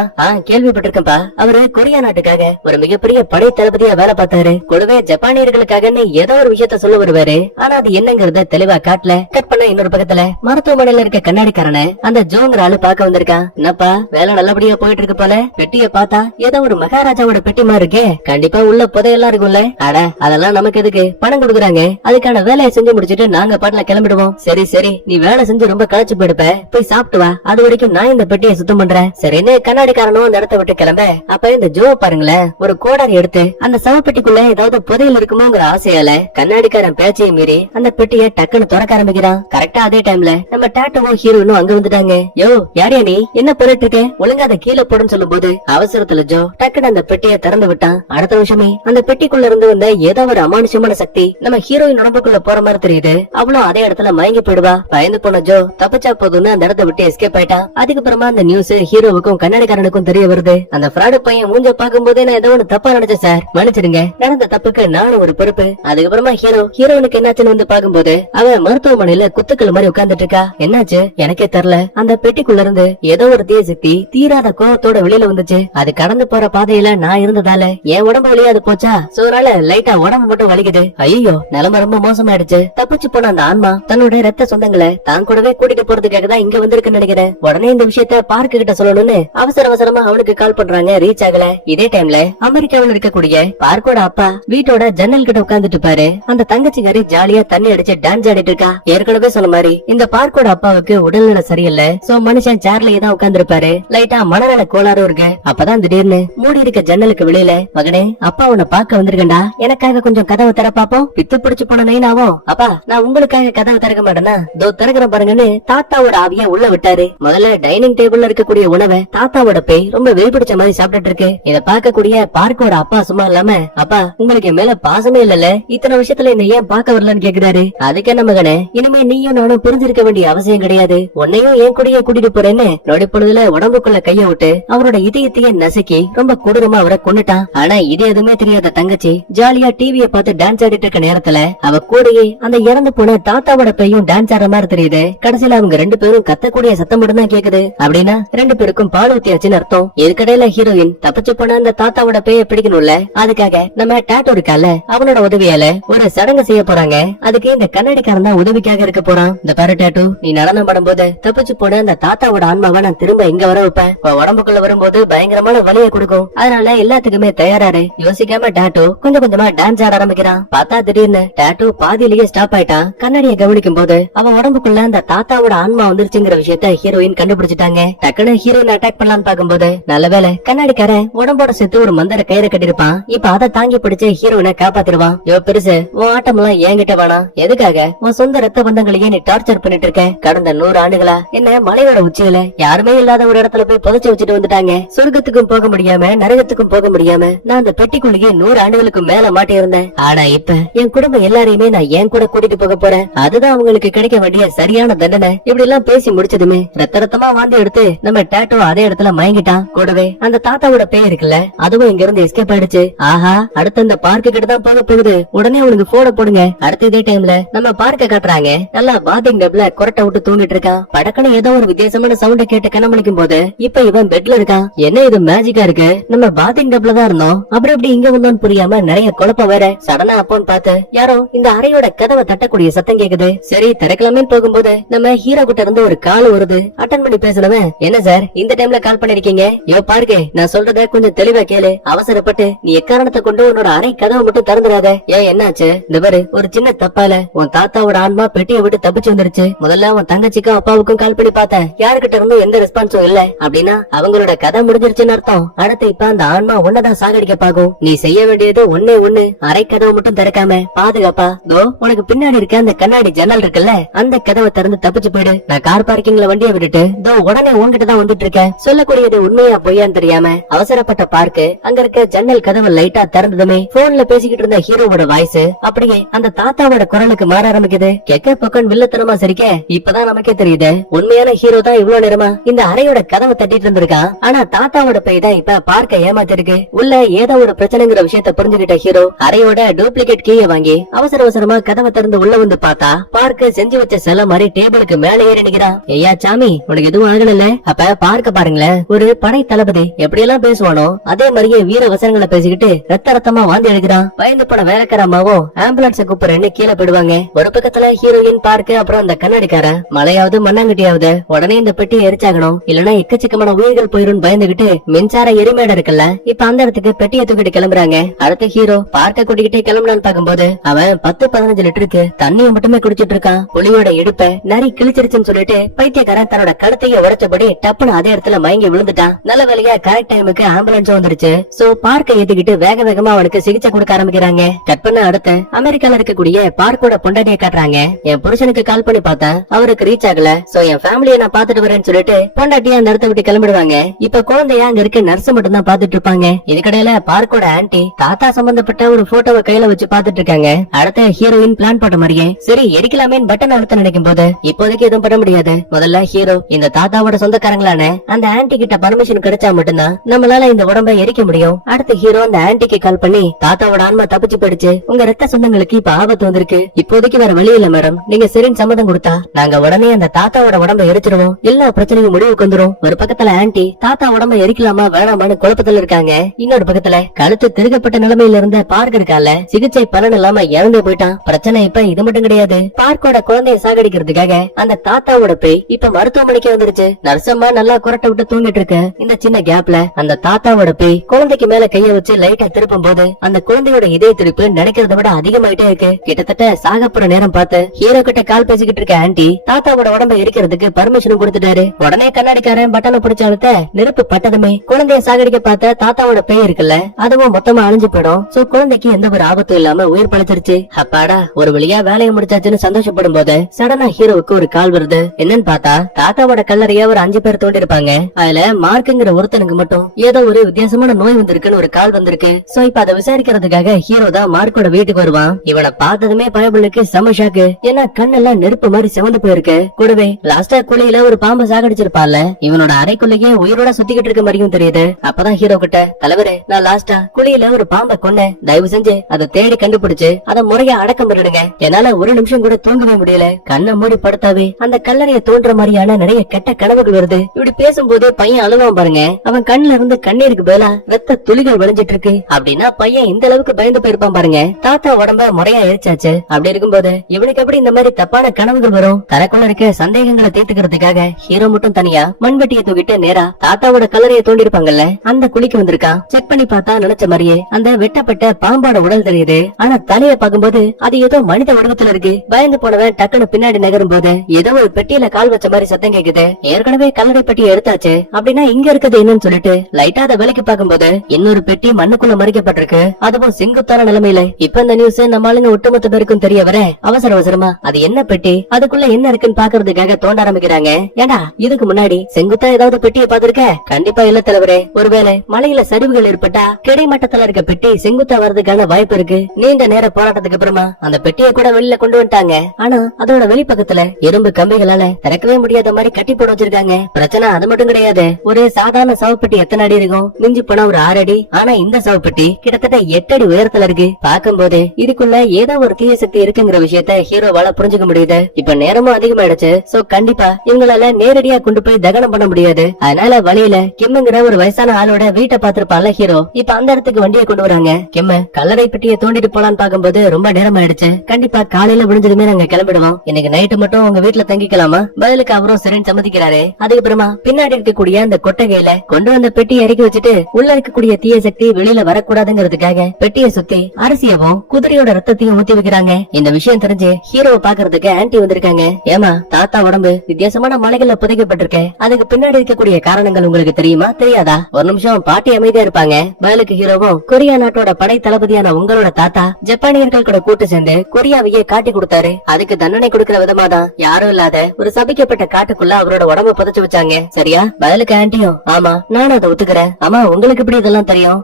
கேள்விப்பட்டிருக்கேன்பா. அவரு கொரியா நாட்டுக்காக ஒரு மிகப்பெரிய படை தளபதியா வேலை பார்த்தாரு. கூடவே ஜப்பானியர்களுக்காகன்னு ஏதோ ஒரு விஷயத்த சொல்ல வருவாரு. ஆனா அது என்னங்கறத தெளிவா காட்டல. கட் பண்ண இன்னொரு பக்கத்துல மருத்துவமனையில இருக்க கண்ணாடிக்காரனை அந்த ஜோங்கிற ஆளு பாக்க வந்திருக்கான். என்னப்பா வேலை நல்லபடியா போயிட்டு இருக்கு போல. பெட்டிய பார்த்தா ஏதோ ஒரு மகாராஜாவோட பெட்டி மாதிரி இருக்கே. கண்டிப்பா உள்ள புதையெல்லாம் இருக்கும்ல. அட அதெல்லாம் நமக்கு எதுக்கு, பணம் கொடுக்குறாங்க. அதுக்கான வேலையை செஞ்சு முடிச்சிட்டு நாங்க பாட்டுல கிளம்பிடுவோம். சரி சரி, நீ வேலை செஞ்சு ரொம்ப களைச்சு போயிடுப்ப, போய் சாப்பிட்டு வா. அது வரைக்கும் நான் இந்த பெட்டியை சுத்தம் பண்றேன். சரின்னு கண்ணாடிக்காரனும் அந்த இடத்த விட்டு கிளம்ப. அப்ப இந்த ஜோ பாருங்களேன், ஒரு கோடாரி எடுத்து அந்த சவப்பெட்டிக்குள்ள ஏதாவது புதையல் இருக்குமோங்கிற ஆசையால கண்ணாடிக்காரன் பேச்சையை மீறி அந்த பெட்டியை டக்குன்னு திறக்க ஆரம்பிக்கிறான். கரெக்டா அதே டைம்ல நம்ம டாட்டோவும் ஹீரோனும் அங்க வந்துட்டாங்க. யோ யாரியா நீ, என்ன பண்ணிட்டு இருக்க, ஒழுங்கா அதை கீழே போடுன்னு சொல்லும் போது அவசரத்துல ஜோ டக்குன்னு அந்த பெட்டியை திறந்து விட்டான். அடுத்த நிமிஷமே அந்த பெட்டிக்குள்ள இருந்து வந்த ஏதோ ஒரு அமானுஷமான சக்தி நம்ம ஹீரோயின் உடம்புக்குள்ள போற மாதிரி தெரியுது. அவளும் அதே இடத்துல மயங்கி போயிடுவா. பயந்து போன ஜோ தப்பிச்சா போதும்னு அந்த இடத்த விட்டு எஸ்கேப் ஆயிட்டான். அதுக்கப்புறமா அந்த நியூஸ் ஹீரோவுக்கும் கண்ணாடிக்காரனுக்கும் தெரிய வருது. அந்த ஃப்ராடு பையன் மூஞ்ச பாக்கும் போதே நான் ஏதோ ஒன்று தப்பா நினைச்சேன் சார், மன்னிச்சிடுங்க, நடந்த தப்புக்கு நானும் ஒரு பொறுப்பு. அதுக்கப்புறமா ஹீரோனுக்கு என்னாச்சுன்னு வந்து பாக்கும்போது அவன் மருத்துவமனையில குத்துக்கள் மாதிரி உட்கார்ந்துட்டு இருக்கா. என்னாச்சு எனக்கே தெரியல. அந்த பெட்டிக்குள்ள இருந்து ஏதோ ஒரு தீய சக்தி தீராத கோவத்தோட வெளியில வந்துச்சு. அது கடந்து போற பாதையில நான் இருந்ததால என் உடம்பு வழியா அது போச்சா. சோறால லைட்டா உடம்பு மட்டும் வலிக்குது. ஐயோ நிலைமை ரொம்ப மோசமாயிடுச்சு. தப்பிச்சு போன அந்த ஆன்மா தன்னோட ரத்த சொந்தங்களை தான் கூடவே கூட்டிட்டு போறதுக்காக தான் இங்க வந்திருக்குன்னு நினைக்கிறேன். உடனே இந்த விஷயத்த பார்க்க கிட்ட சொல்லணும்னு அவசரமா அவனுக்கு கால் பண்றாங்க. ரீச் ஆகல. இதே டைம்ல அமெரிக்காவில் இருக்கக்கூடிய பார்க்கோட அப்பா வீட்டோட ஜன்னல் கிட்ட உட்கார்ந்துட்டு பாரு. அந்த தங்கச்சிக்காரி ஜாலியா தண்ணி அடிச்சு டான்ஸ் ஆடிட்டு இருக்கா. ஏற்கனவே சொன்ன மாதிரி இந்த பார்க்கோட அப்பாவுக்கு உடல்நல சரியில்லை. சோ மனுஷன் சேர்லயே தான் உட்கார்ந்து இருப்பாரு. லைட்டா மனநல கோளாறு இருக்கு. அப்பதான் திடீர்னு மூடி இருக்க ஜன்னலுக்கு வெளியில, மகனே அப்பா உன்னை பாக்க வந்திருக்கேன்டா, எனக்காக கொஞ்சம் கதவை தர பாப்போம். பித்து பிடிச்சு போன நைனாவும், அப்பா நான் உங்களுக்காக கதவை திறக்க மாட்டேனா, தோ திறக்கிற பாருங்கன்னு தாத்தாவோட ஆவியா உள்ள விட்டாரு. முதல்ல டைனிங் டேபிள்ல இருக்கக்கூடிய உணவை தாத்தாவோட பேய் ரொம்ப வெறிபிடிச்ச மாதிரி சாப்பிட்டுட்டு இருக்கு. இத பாக்கக்கூடிய பார்க்கோட அப்பா சும்மா இல்லாம, அப்பா உங்களுக்கு மேல பாசமே இல்லல, இத்தனை விஷயத்துல என்ன ஏன் பாக்க வரலன்னு கேக்குறாரு. அதுக்கு என்ன மகனே, இனிமே நீயும் நானும் புரிஞ்சிருக்க வேண்டிய அவசியம் கிடையாது, உன்னையும் என் கூடயே கூட்டிட்டு போறேன்னு நொடி பொழுதுல உடம்புக்குள்ள கைய விட்டு அவரோட இதயத்தையே நசுக்கி ரொம்ப கொடூரமா அவரை கொன்னுட்டான். ஆனா இது எதுவுமே தெரியாத தங்கச்சி ஜாலியா டிவிய பார்த்து டான்ஸ் ஆடிட்டு இருக்க நேரத்துல அவ கூடயே அந்த இறந்து போன தாத்தாவோட பையும் டான்ஸ் ஆடுற மாதிரி தெரியுது. கடைசியில அவங்க 2 பேரும் கத்தக்கூடிய சத்தம் மட்டும் தான் கேக்குது. அப்படின்னா 2 பேருக்கும் பால் ஊத்தியாச்சுன்னு அர்த்தம். இதுக்கடையில ஹீரோயின் தப்பிச்சு போன அந்த தாத்தாவோட பேய பிடிக்கணும்ல, அதுக்காக நம்ம டாட்டோ இருக்கால அவனோட உதவியால ஒரு சடங்கு செய்ய போறாங்க. அதுக்கு இந்த கண்ணாடிக்காரன் தான் உதவிக்காக இருக்க போறான். இந்த பாரு டாட்டோ, நீ நடனம் படும்போது தப்பிச்சு போன அந்த தாத்தாவோட ஆன்மாவை நான் திரும்ப இங்க வர வைப்பேன். உடம்புக்குள்ள வரும்போது பயங்கரமான வலியை கொடுக்கும். அதனால எல்லாத்துக்குமே தயாராரு. யோசிக்காம டாட்டோ கொஞ்சம் கொஞ்சமா டான்ஸ் ஆட ஆரம்பிக்கிறான். பார்த்தா திடீர்னு டாட்டோ பாதியிலேயே ஸ்டாப் ஆயிட்டான். கண்ணாடியை கவனிக்கும் போது அவன் உடம்புக்குள்ள அந்த தாத்தாவோட ஆன்மா வந்துருச்சுங்கிற விஷயத்த ஹீரோயின் கண்டுபிடிச்சிட்டாங்க. டக்குனு ஹீரோயின் அட்டாக் பண்ணலான்னு பாக்கும்போது நல்லவேளை கண்ணாடிக்காரன் உடம்போட சேர்த்து ஒரு மந்திர கயிறு கட்டிருப்பான். இப்ப அதை தாங்கி பிடிச்சு ஹீரோயினை காப்பாத்திருவான். யோ பெருசு, உன் ஆட்டம் எல்லாம் என்கிட்ட வேணாம். எதுக்காக உன் சொந்த ரத்த பந்தங்களையே நீ டார்ச்சர் பண்ணிட்டு இருக்க? கடந்த 100 ஆண்டுகளா என்ன மலையோட உச்சியில யாருமே இல்லாத ஒரு இடத்துல போய் புதைச்சு வச்சுட்டு வந்துட்டாங்க. சொர்க்கத்துக்கும் போக முடியாம நரகத்துக்கும் போக முடியாம நான் அந்த பெட்டிக்குள்ளேயே 100 ஆண்டுகளுக்கு மேல மாட்டி இருந்தேன். ஆனா இப்ப என் குடும்பம் எல்லாரையுமே நான் என் கூட கூட்டிட்டு போக போறேன். அதுதான் அவங்களுக்கு கிடைக்க வேண்டிய சரியான தண்டனை. இப்படி எல்லாம் பேசி முடிச்சதுமே ரத்தமா வாந்தி எடுத்து நம்ம டாட்டோ அதே இடத்துல மயங்கிட்டான். கூடவே அந்த தாத்தாவோட பேர் இருக்குல்ல, அதுவும் இங்க இருந்து எஸ்கேப் ஆயிடுச்சு. ஆஹா, அடுத்த அந்த பார்க்கு கிட்ட தான் போக போகுது. உடனே அவனுக்கு போட போடுங்க. அடுத்த இதே டைம்ல நம்ம பார்க்க காட்டுறாங்க. நல்லா பாத்திங் டப்ல கொரட்டை விட்டு தூங்கிட்டு இருக்கான். படக்குன்னு ஏதோ ஒரு வித்தியாசமான சவுண்ட கேட்டு கண்ணமளிக்கும் போது இப்ப இவன் பெட்ல இருக்கான். என்ன இது மேஜிக்கா இருக்கு, நம்ம பாத்திங் டப்ல தான் இருந்தோம், அப்புறம் எப்படி இங்க வந்தோம்னு புரியாம நிறைய குழப்பம் வேற. சடனா அப்போன்னு பார்த்து யாரோ இந்த அறையோட கதவை தட்டக்கூடிய சத்தம் கேக்குது. சரி திறக்கலாமே போகும்போது நம்ம ஹீரோ கிட்ட இருந்து ஒரு கால் வருது. அட்டன் பண்ணி பேசுனவன், என்ன சார் இந்த டைம்ல கால் பண்ணிருக்கீங்க? யோ பாருங்க, நான் சொல்றத கொஞ்சம் தெளிவா கேளு. அவசரப்பட்டு நீ எக்காரணத்தை கொண்டு உன்னோட அறை கதவை மட்டும் திறந்துடாத. ஏன் என்னாச்சு? இந்த பாரு, ஒரு சின்ன தப்பால உன் தாத்தாவோட ஆன்மா பெட்டியை விட்டு தப்பிச்சு வந்துருச்சு. முதல்ல உன் தங்கச்சிக்கும் அப்பாவுக்கும் கால் பண்ணி பார்த்தேன், யாருகிட்ட இருந்தும் எந்த ரெஸ்பான்ஸும் இல்ல அப்படின்னா அவங்களோட கதை முடிஞ்சிருச்சுன்னு அர்த்தம். அடுத்து இப்ப அந்த ஆன்மா உன்னதான் சாகடிக்க பாக்கும். நீ செய்ய வேண்டியது ஒண்ணே ஒண்ணு, அரை கதவை மட்டும் திறக்காம பாதுகாப்பா தோ உனக்கு பின்னாடி இருக்க அந்த கண்ணாடி ஜன்னல் இருக்குல்ல, அந்த கதவை திறந்து தப்பிச்சு போயிடு. நான் கார் பார்க்கிங்ல வண்டியை விட்டுட்டு தோ உடனே உன்கிட்ட தான் வந்துட்டு இருக்கேன். சொல்லக்கூடியது உண்மையா பொய்யான்னு தெரியாம அவசரப்பட்ட பார்க்கு அங்க இருக்க ஜன்னல் கதவை லைட்டா திறந்ததுமே போன்ல பேசிக்கிட்டு இருந்த ஹீரோவோட வாய்ஸ் அப்படியே அந்த தாத்தாவோட குரலுக்கு மாற ஆரம்பிக்குது. கெக்க பக்கம் வில்லத்தனமா சரிக்க இப்பதான் நமக்கே தெரியுது உண்மையான ஹீரோ தான் இவ்வளவு நேரமா இந்த அறையோட கதவை தட்டிட்டு இருந்திருக்கான். ஆனா தாத்தாவோட பை தான் இப்ப பார்க்க ஏமாத்திருக்கு. உள்ள ஏதோ ஒரு பிரச்சனைங்கிற விஷயத்த புரிஞ்சுக்கிட்ட ஹீரோ அறையோட டூப்ளிகேட் கீயை வாங்கி அவசர அவசரமா கதவை திறந்து உள்ள வந்து பார்த்தா பார்க்க செஞ்சு வச்ச சில மாதிரி டேபிளுக்கு மேல ஏறி நிக்கிறான். ஐயா சாமி உனக்கு எதுவும் ஆகல? அப்ப பார்க்க பாருங்களேன், ஒரு படை தளபதி எப்படி எல்லாம் பேசுவானோ அதே மாதிரியே வீர வசனங்களை பேசிக்கிட்டு ரத்த ரத்தமா வாந்தி எடுக்கிறான். பயந்து போன வேலைக்கார அம்மாவும் ஆம்புலன்ஸ கூப்பிடுறேன்னு கீழே போயிடுவாங்க. ஒரு பக்கத்துல ஹீரோயின் பார்க்க அப்புறம் அந்த கண்ணாடிக்கார மழையாவது மண்ணாங்கட்டியாவது உடனே இந்த பெட்டியை எரிச்சாகணும், இல்லன்னா எக்கச்சக்கமான உயிர்கள் போயிரும் பயந்துகிட்டு மின்சார எரிமேடை இருக்குல்ல இப்ப அந்த இடத்துக்கு பெட்டியை தூக்கிட்டு கிளம்புறாங்க. அடுத்த ஹீரோ பார்க்க கூட்டிக்கிட்டே கிளம்பலான்னு பாக்கும்போது அவன் 10-15 லிட்டருக்கு தண்ணியை மட்டுமே குடிச்சிட்டு இருக்கான். புலியோட இடுப்ப நரி கிழிச்சிருச்சுன்னு சொல்லிட்டு பைத்தியக்காரன் தன்னோட கழுத்தைய உடைச்சபடி டப்புன்னு அதே இடத்துல மயங்கி விழுந்துட்டான். நல்ல வேலையா கரெக்ட் டைமுக்கு ஆம்புலன்ஸ் வந்துருச்சு. சோ பார்க்க ஏத்திக்கிட்டு வேக வேகமா அவனுக்கு சிகிச்சை கொடுக்க ஆரம்பிக்கிறாங்க. கட் பண்ண அடுத்து அமெரிக்கால இருக்கக்கூடிய பார்க்கோட பொண்டாட்டியை காட்டுறாங்க. என் புருஷனுக்கு கால் பண்ணி பார்த்தேன், அவருக்கு ரீச் ஆகல. சோ என் ஃபேமிலியை நான் பாத்துட்டு வரேன்னு சொல்லிட்டு பொண்டாட்டியா அந்த இடத்த விட்டு கிளம்பிடுவாங்க. இப்ப குழந்தையா அங்க இருக்க நர்ஸ் மட்டும் தான் பாத்துட்டு இருப்பாங்க. இதுக்கடையில பார்க்கோட ஆன்டி தாத்தா சம்பந்தப்பட்ட ஒரு போட்டோவை கையில வச்சு பாத்துட்டு இருக்காங்க. அடுத்த ஹீரோயின் பிளான் போட்ட மாதிரியே சரி எரிக்கலாமே பட்டன் அழுத்த நினைக்கும் போது இப்போதைக்கு எதுவும் பண்ண முடியாது. முதல்ல ஹீரோ இந்த தாத்தாவோட சொந்தக்காரங்களான அந்த ஆன்டி கிட்ட பர்மிஷன் கிடைச்சா மட்டும்தான் நம்மளால இந்த உடம்பை எரிக்க முடியும். அடுத்த ஹீரோ அந்த ஆன்டிக்கு கால் பண்ணி தாத்தாவோட ஆன்மா தப்பிச்சு போயிடுச்சு, உங்க ரத்த சொந்தங்களுக்கு இப்ப ஆபத்து வந்திருக்கு, இப்போதைக்கு வேற வழி இல்ல மேடம், நீங்க சரின்னு சம்மதம் கொடுத்தா நாங்க உடனே அந்த தாத்தாவோட உடம்பை எரிச்சிருவோம், எல்லா பிரச்சனையும் முடிவுக்கு வந்துரும். ஒரு பக்கத்துல ஆன்டி தாத்தா உடம்பை எரிக்கலாமா வேணாமான்னு குழப்பத்துல இருக்காங்க. இன்னொரு பக்கத்துல கழுத்து திருகப்பட்ட நிலைமையில இருந்த பார்க் இருக்கால சிகிச்சை பலன் இல்லாம இறந்து போயிட்டான். பிரச்சனை இப்ப இது மட்டும் கிடையாது, பார்க்கோட குழந்தைய சாகடிக்கிறதுக்காக அந்த தாத்தாவோட பேய் இப்ப மருத்துவமனைக்கு வந்துருச்சு. நர்சம்மா நல்லா குரட்டை விட்டு தூங்கிட்டு இருக்கு. இந்த சின்ன கேப்ல அந்த தாத்தாவோட பேய் குழந்தைக்கு மேல கைய வச்சு லைட்டா திருப்பும் போது அந்த குழந்தையோட இதய திருப்பு நினைக்கிறத விட அதிகமாயிட்டே இருக்கு. கிட்டத்தட்ட சாகப்புற நேரம் பார்த்து ஹீரோ கிட்ட கால் பேசிக்கிட்டு இருக்க ஆன்டி தாத்தாவோட உடம்பை எரிக்கிறதுக்கு பர்மிஷனும் கொடுத்துட்டாரு. உடனே கண்ணாடிக்காரன் பட்டனை பிடிச்ச அழுத்த நெருப்பு பட்டதுமே குழந்தைய சாகடிக்க பார்த்த தாத்தாவோட பேய் இருக்குல்ல அதுவும் மொத்தமா அழிஞ்சு போயிடும். சோ குழந்தைக்கு எந்த ஒரு ஆபத்தும் இல்லாம உயிர் பழிச்சிருச்சு. அப்பாடா ஒரு வழியா வேலையை முடிச்சாச்சுன்னு சந்தோஷப்படும் போது சடனா ஹீரோவுக்கு ஒரு கால் வருது. என்னன்னு பார்த்தா தாத்தாவோட கல்லறைய ஒரு 5 பேர் தோண்டி இருப்பாங்க. அதுல மார்க்குங்கிற ஒருத்தனுக்கு மட்டும் ஏதோ ஒரு வித்தியாசமான நோய் வந்திருக்குன்னு ஒரு கால் வந்திருக்கு. சோ இப்ப அதை விசாரிக்கிறதுக்காக ஹீரோ தான் மார்க்கோட வீட்டுக்கு வருவான். இவனை பார்த்ததுமே பயபுள்ளுக்கு செம ஷாக்கு, ஏன்னா கண்ணெல்லாம் நெருப்பு மாதிரி சிவந்து போயிருக்கு. கூடவே லாஸ்டா குழியில ஒரு பாம்பை சாகடிச்சிருப்பால இவனோட அறைக்குள்ளேயே உயிரோட சுத்திக்கிட்டு இருக்க மாதிரியும் தெரியுது. அப்பதான் ஹீரோ கிட்ட தலைவரே நான் லாஸ்டா குழியில ஒரு பாம்பை கொன்னேன், தயவு செஞ்சு அதை தேடி கண்டுபிடிச்சு அதை முறையா அடக்கம் பண்ணிடுங்க, என்னால ஒரு நிமிஷம் கூட தூங்கவே முடியல, கண்ணை மூடி படுத்தாவே அந்த கல்லறையை தோன்ற மாதிரியான நிறைய கெட்ட கனவுகள் வருது. இப்படி பேசும்போது பையன் அழுவான் பாருங்க, அவன் கண்ணுல இருந்து கண்ணீருக்கு பதிலா ரத்த துளிகள் விளைஞ்சிட்டு இருக்கு. அப்படின்னா பையன் இந்த அளவுக்கு பயந்து போயிருப்பான் பாருங்க. தாத்தா உடம்ப முறையா எரிச்சாச்சு, அப்படி இருக்கும்போது இவனுக்கு எப்படி இந்த மாதிரி தப்பான கனவுகள் வரும்? தனக்குள்ள இருக்க சந்தேகங்களை தீர்த்துக்கிறதுக்காக ஹீரோ மட்டும் தனியா மண்வெட்டியை தூக்கிட்டு நேரா தாத்தாவோட கல்லறையை தோண்டி இருப்பாங்கல்ல அந்த குழிக்கு வந்திருக்கான். செக் பண்ணி பார்த்தா நினைச்ச மாதிரியே அந்த வெட்டப்பட்ட பாம்போட உடல் தெரியுது. ஆனா தலைய பாக்கும்போது அது ஏதோ மனித உருவத்துல இருக்கு. பயந்து போனவன் டக்குன்னு பின்னாடி நகரும் போது ஏதோ ஒரு பெட்டியில கால் வச்ச மாதிரி சத்தம் கேக்குது. ஏற்கனவே கல்லறை பெட்டியை எடுத்தாச்சு, அப்படின்னா இங்க இருக்குது என்னன்னு சொல்லிட்டு லைட்டா அதை விலைக்கு பாக்கும்போது இன்னொரு பெட்டி மண்ணுக்குள்ள மறைக்கப்பட்டிருக்கு, அதுவும் செங்குத்தான நிலைமையில. இப்ப இந்த நியூஸ் நம்ம ஆளுங்க ஒட்டுமொத்த பேருக்கும் தெரிய வர அவசர அவசரமா அது என்ன பெட்டி அதுக்குள்ள என்ன இருக்குன்னு பாக்குறதுக்காக தோண்ட ஆரம்பிக்கிறாங்க. ஏண்டா இதுக்கு முன்னாடி செங்குத்தா ஏதாவது பெட்டியை பாத்திருக்க? கண்டிப்பா இல்ல தலைவரே, ஒருவேளை மலையில சரிவுகள் ஏற்பட்டா கிடைமட்டத்துல இருக்க பெட்டி செங்குத்தா வர்றதுக்கான வாய்ப்பு இருக்கு. நீண்ட நேர போராட்டத்துக்கு அப்புறமா அந்த பெட்டியை கூட வெளியில கொண்டு வந்துட்டாங்க. ஆனா அதோட வெளிப்பக்கத்துல இரும்பு கம்பிகளால திறக்கவே முடியாத மாதிரி கட்டி போட வச்சிருக்காங்க. பிரச்சனை அது மட்டும் கிடையாது, ஒரு சாதாரண சவப்பெட்டி எத்தனை அடி இருக்கும்? மிஞ்சி போனா ஒரு 6 அடி. ஆனா இந்த சவப்பெட்டி கிட்டத்தட்ட 8 அடி உயரத்துல இருக்கு. பாக்கும்போது இதுக்குள்ள ஏதோ ஒரு தீய சக்தி இருக்குங்கிற விஷயத்த ஹீரோவால புரிஞ்சுக்க முடியுது. இப்ப நேரமும் அதிகமாயிடுச்சு. சோ கண்டிப்பா இவங்களால நேரடியா கொண்டு போய் தகனம் பண்ண முடியாது. அதனால வழியில கிம்முங்கிற ஒரு வயசான ஆளோட வீட்டை பாத்திருப்பான்ல ஹீரோ. இப்ப அந்த இடத்துக்கு வண்டியை கொண்டு வராங்க. கிம்மு கல்லறை பெட்டியை தோண்டிட்டு போலான்னு பாக்கும்போது ரொம்ப நேரம் ஆயிடுச்சு, கண்டிப்பா காலையில விழுந்ததுமே நாங்க கிளம்பிடுவோம், இன்னைக்கு நைட்டு மட்டும் உங்க வீட்டுல தங்கிக்கலாமா? பதிலுக்கு அவரும் சரின்னு சம்மதிக்கிறாரு. அதுக்கப்புறமா பின்னாடி இருக்கக்கூடிய அந்த கொட்டகையில கொண்டு வந்த பெட்டியை இறக்கி வச்சுட்டு உள்ள இருக்கக்கூடிய தீய சக்தி வெளியில வரக்கூடாதுங்கிறதுக்காக பெட்டியை சுத்தி அரிசியவும் குதிரையோட ரத்தத்தையும் ஊத்தி வைக்கிறாங்க. இந்த விஷயம் தெரிஞ்சு ஹீரோவை பாக்குறதுக்கு ஆன்டி வந்திருக்காங்க. ஏமா தாத்தா உடம்பு வித்தியாசமான மலை தரைகள்ல புதைக்கப்பட்டிருக்கு. அதுக்கு பின்னாடி இருக்கக்கூடிய காரணங்கள் உங்களுக்கு தெரியுமா தெரியாதா? ஒரு நிமிஷம் பாட்டி அமைதியா இருப்பாங்க. பதிலுக்கு ஹீரோவும், கொரியா நாட்டோட படை தளபதியான உங்களோட தாத்தா ஜப்பானியர்கள் கூட கூட்டு சேர்ந்து கொரியாவையே காட்டி கொடுத்தாரு. அதுக்கு தண்டனை கொடுக்கிற விதமா தான் யாரும் இல்லாத ஒரு சபிக்கப்பட்ட காட்டுக்குள்ள அவரோட உடம்ப புதைச்சு வச்சாங்க. சரியா? பதிலுக்கு ஆன்ட்டியும், ஆமா நானும் அதை ஒத்துக்கிறேன். ஆமா உங்களுக்கு எப்படி இதெல்லாம் தெரியும்?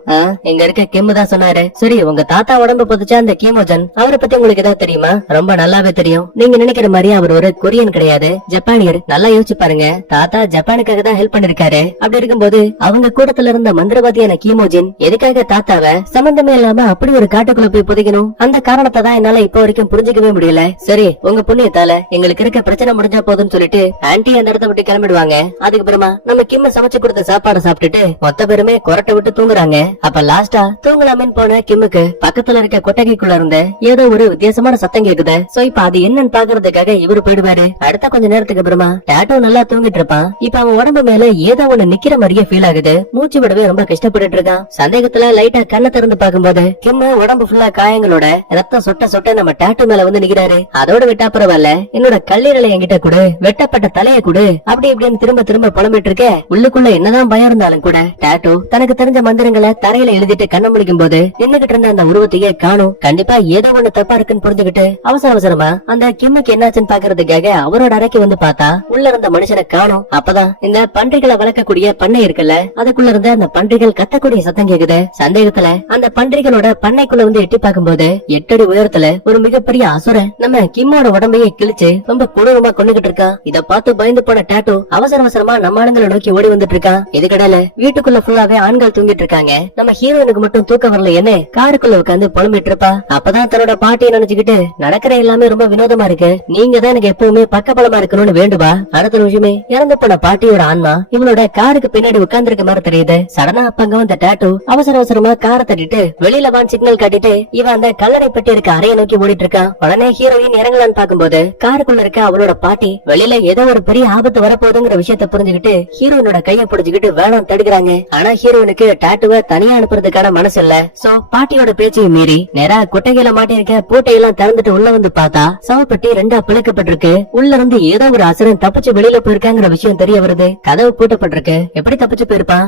இங்க இருக்க கிம் தான் சொன்னாரு. சரி, உங்க தாத்தா உடம்பு புதைச்சா அந்த கிமோஜன், அவரை பத்தி உங்களுக்கு ஏதாவது தெரியுமா? ரொம்ப நல்லாவே தெரியும். நீங்க நினைக்கிற மாதிரி அவர் ஒரு கொரியன் கிடையாது, ஜப்பானியர். நல்லா யோசிச்சு பாருங்க, தாத்தா ஜப்பானுக்காக தான் ஹெல்ப் பண்ணிருக்காரு. அப்படி இருக்கும்போது அவங்க கூட்டத்துல இருந்த மந்திரவாதியான கிமோஜின் எதுக்காக தாத்தாவை சம்பந்தமே இல்லாம அப்படி ஒரு காட்டுக்குள்ள போய் புதைக்கணும்? அந்த காரணத்தை தான் என்னால இப்ப வரைக்கும் புரிஞ்சுக்கவே முடியல. சரி, உங்க புண்ணியத்தால எங்களுக்கு இருக்க பிரச்சனை முடிஞ்சா போதும்னு சொல்லிட்டு ஆன்ட்டி அந்த இடத்த விட்டு கிளம்பிடுவாங்க. அதுக்கப்புறமா நம்ம கிம்ம சமைச்சு கொடுத்த சாப்பாடு சாப்பிட்டுட்டு மொத்த பேருமே கொரட்டை விட்டு தூங்குறாங்க. அப்ப லாஸ்டா தூங்கலாமேன்னு போன கிம்முக்கு பக்கத்துல இருக்க கொட்டகைக்குள்ள இருந்து ஏதோ ஒரு வித்தியாசமான சத்தம் கேக்குது. சோ இப்ப அது என்னன்னு பாக்குறதுக்காக இவரு போயிடுவாரு. அடுத்த கொஞ்ச நேரத்துக்கு அப்புறமா டாட்டோ நல்லா தூங்கிட்டு இருப்பான். இப்ப அவன் உடம்பு மேல ஏதோ ஒண்ணு நிக்கிற மாதிரியே ஃபீல் ஆகுது. மூச்சு விடவே ரொம்ப கஷ்டப்பட்டு இருக்கான். சந்தேகத்துல லைட்டா கண்ணை திறந்து பாக்கும்போது கிம்மு உடம்பு ஃபுல்லா காயங்களோட ரத்தம் சொட்ட சொட்ட நம்ம டாட்டோ மேல வந்து நிக்கிறாரு. அதோட விட்டா பரவாயில்ல, என்னோட கல்லீரலை என்கிட்ட கூட வெட்டப்பட்ட தலைய கூட அப்படி இப்படின்னு திரும்ப திரும்ப புலம்பிட்டு இருக்க. உள்ளுக்குள்ள என்னதான் பயம் இருந்தாலும் கூட டாட்டோ தனக்கு தெரிஞ்ச மந்திரங்களை தரையில எழுதிட்டு கண்ண முடிக்கும் போது நின்னுகிட்டு இருந்த அந்த உருவத்தையே காணும். கண்டிப்பா ஏதோ ஒண்ணு தப்பா இருக்குன்னு புரிஞ்சுக்கிட்டு அவசர அவசரமா அந்த கிம்முக்கு என்னாச்சுன்னு பாக்குறதுக்காக அவரோட அறைக்கு வந்து பார்த்தா உள்ள இருந்த மனுஷனை காணும். அப்பதான் இந்த பன்றிகளை வளர்க்கக்கூடிய பண்ணை இருக்குல்ல, அதுக்குள்ள இருந்த அந்த பன்றிகள் கத்தக்கூடிய சத்தம் கேக்குது. சந்தேகத்துல அந்த பன்றிகளோட பண்ணைக்குள்ள வந்து எட்டி பார்க்கும்போது 8 அடி உயரத்துல ஒரு மிகப்பெரிய அசுரன் நம்ம கிம்மோட உடம்பையே கிழிச்சு ரொம்ப கொடூரமா கொண்டுகிட்டு இருக்கான். இத பார்த்து பயந்து போன டாட்டோ அவசர அவசரமா நம்ம ஆளுங்களை நோக்கி ஓடி வந்துட்டு இருக்கான். இதுக்கடல வீட்டுக்குள்ள ஃபுல்லாவே ஆண்கள் தூங்கிட்டு இருக்காங்க. நம்ம ஹீரோனுக்கு மட்டும் தூக்கம் வரல என்ன காருக்குள்ள உட்காந்து புலம்பிட்டு இருப்பா. அப்பதான் தன்னோட பாட்டியை நினைச்சுக்கிட்டு, நடக்கிற எல்லாமே ரொம்ப வினோதமா இருக்கு, நீங்க தான் எனக்கு எப்பவுமே பக்கபலமா இருக்கணும்னு வேண்டுவா. அடுத்த நிமிஷமே இறந்து போன பாட்டியோட ஆன்மா இவனோட காருக்கு பின்னாடி உட்கார்ந்து இருக்க மாதிரி தெரியுது. சடனா அப்ப அங்க வந்த டாட்டோ அவசர அவசரமா காரை தட்டிட்டு வெளியில வான் சிக்னல் காட்டிட்டு இவன் அந்த கல்லறை பெட்டி இருக்க அறையை நோக்கி ஓடிட்டு இருக்கான். உடனே ஹீரோயின் இறங்கலான்னு பாக்கும்போது காருக்குள்ள இருக்க அவளோட பாட்டி வெளியில ஏதோ ஒரு பெரிய ஆபத்து வரப்போகுதுங்கிற விஷயத்த புரிஞ்சுக்கிட்டு ஹீரோயினோட கையை பிடிச்சுக்கிட்டு வேணாம் தடுக்கிறாங்க. ஆனா ஹீரோயினுக்கு டாட்டுவை தனியா அனுப்புறதுக்கான மனசு இல்ல. சோ பாட்டியோட பேச்சையும் மீறி நேரா கொட்டையில மாட்டிருக்க பூட்டையெல்லாம் திறந்துட்டு உள்ள வந்து பார்த்தா சவப்பெட்டி 2ஆ பிளக்கப்பட்டிருக்கு. உள்ள இருந்து ஏதோ ஒரு அசுரன் தப்பிச்சு வெளியில போயிருக்காங்கிற விஷயம் தெரிய வருது. கதவு பூட்டப்பட்டிருக்கு. எப்படி தப்பிச்சு போயிருப்பான்?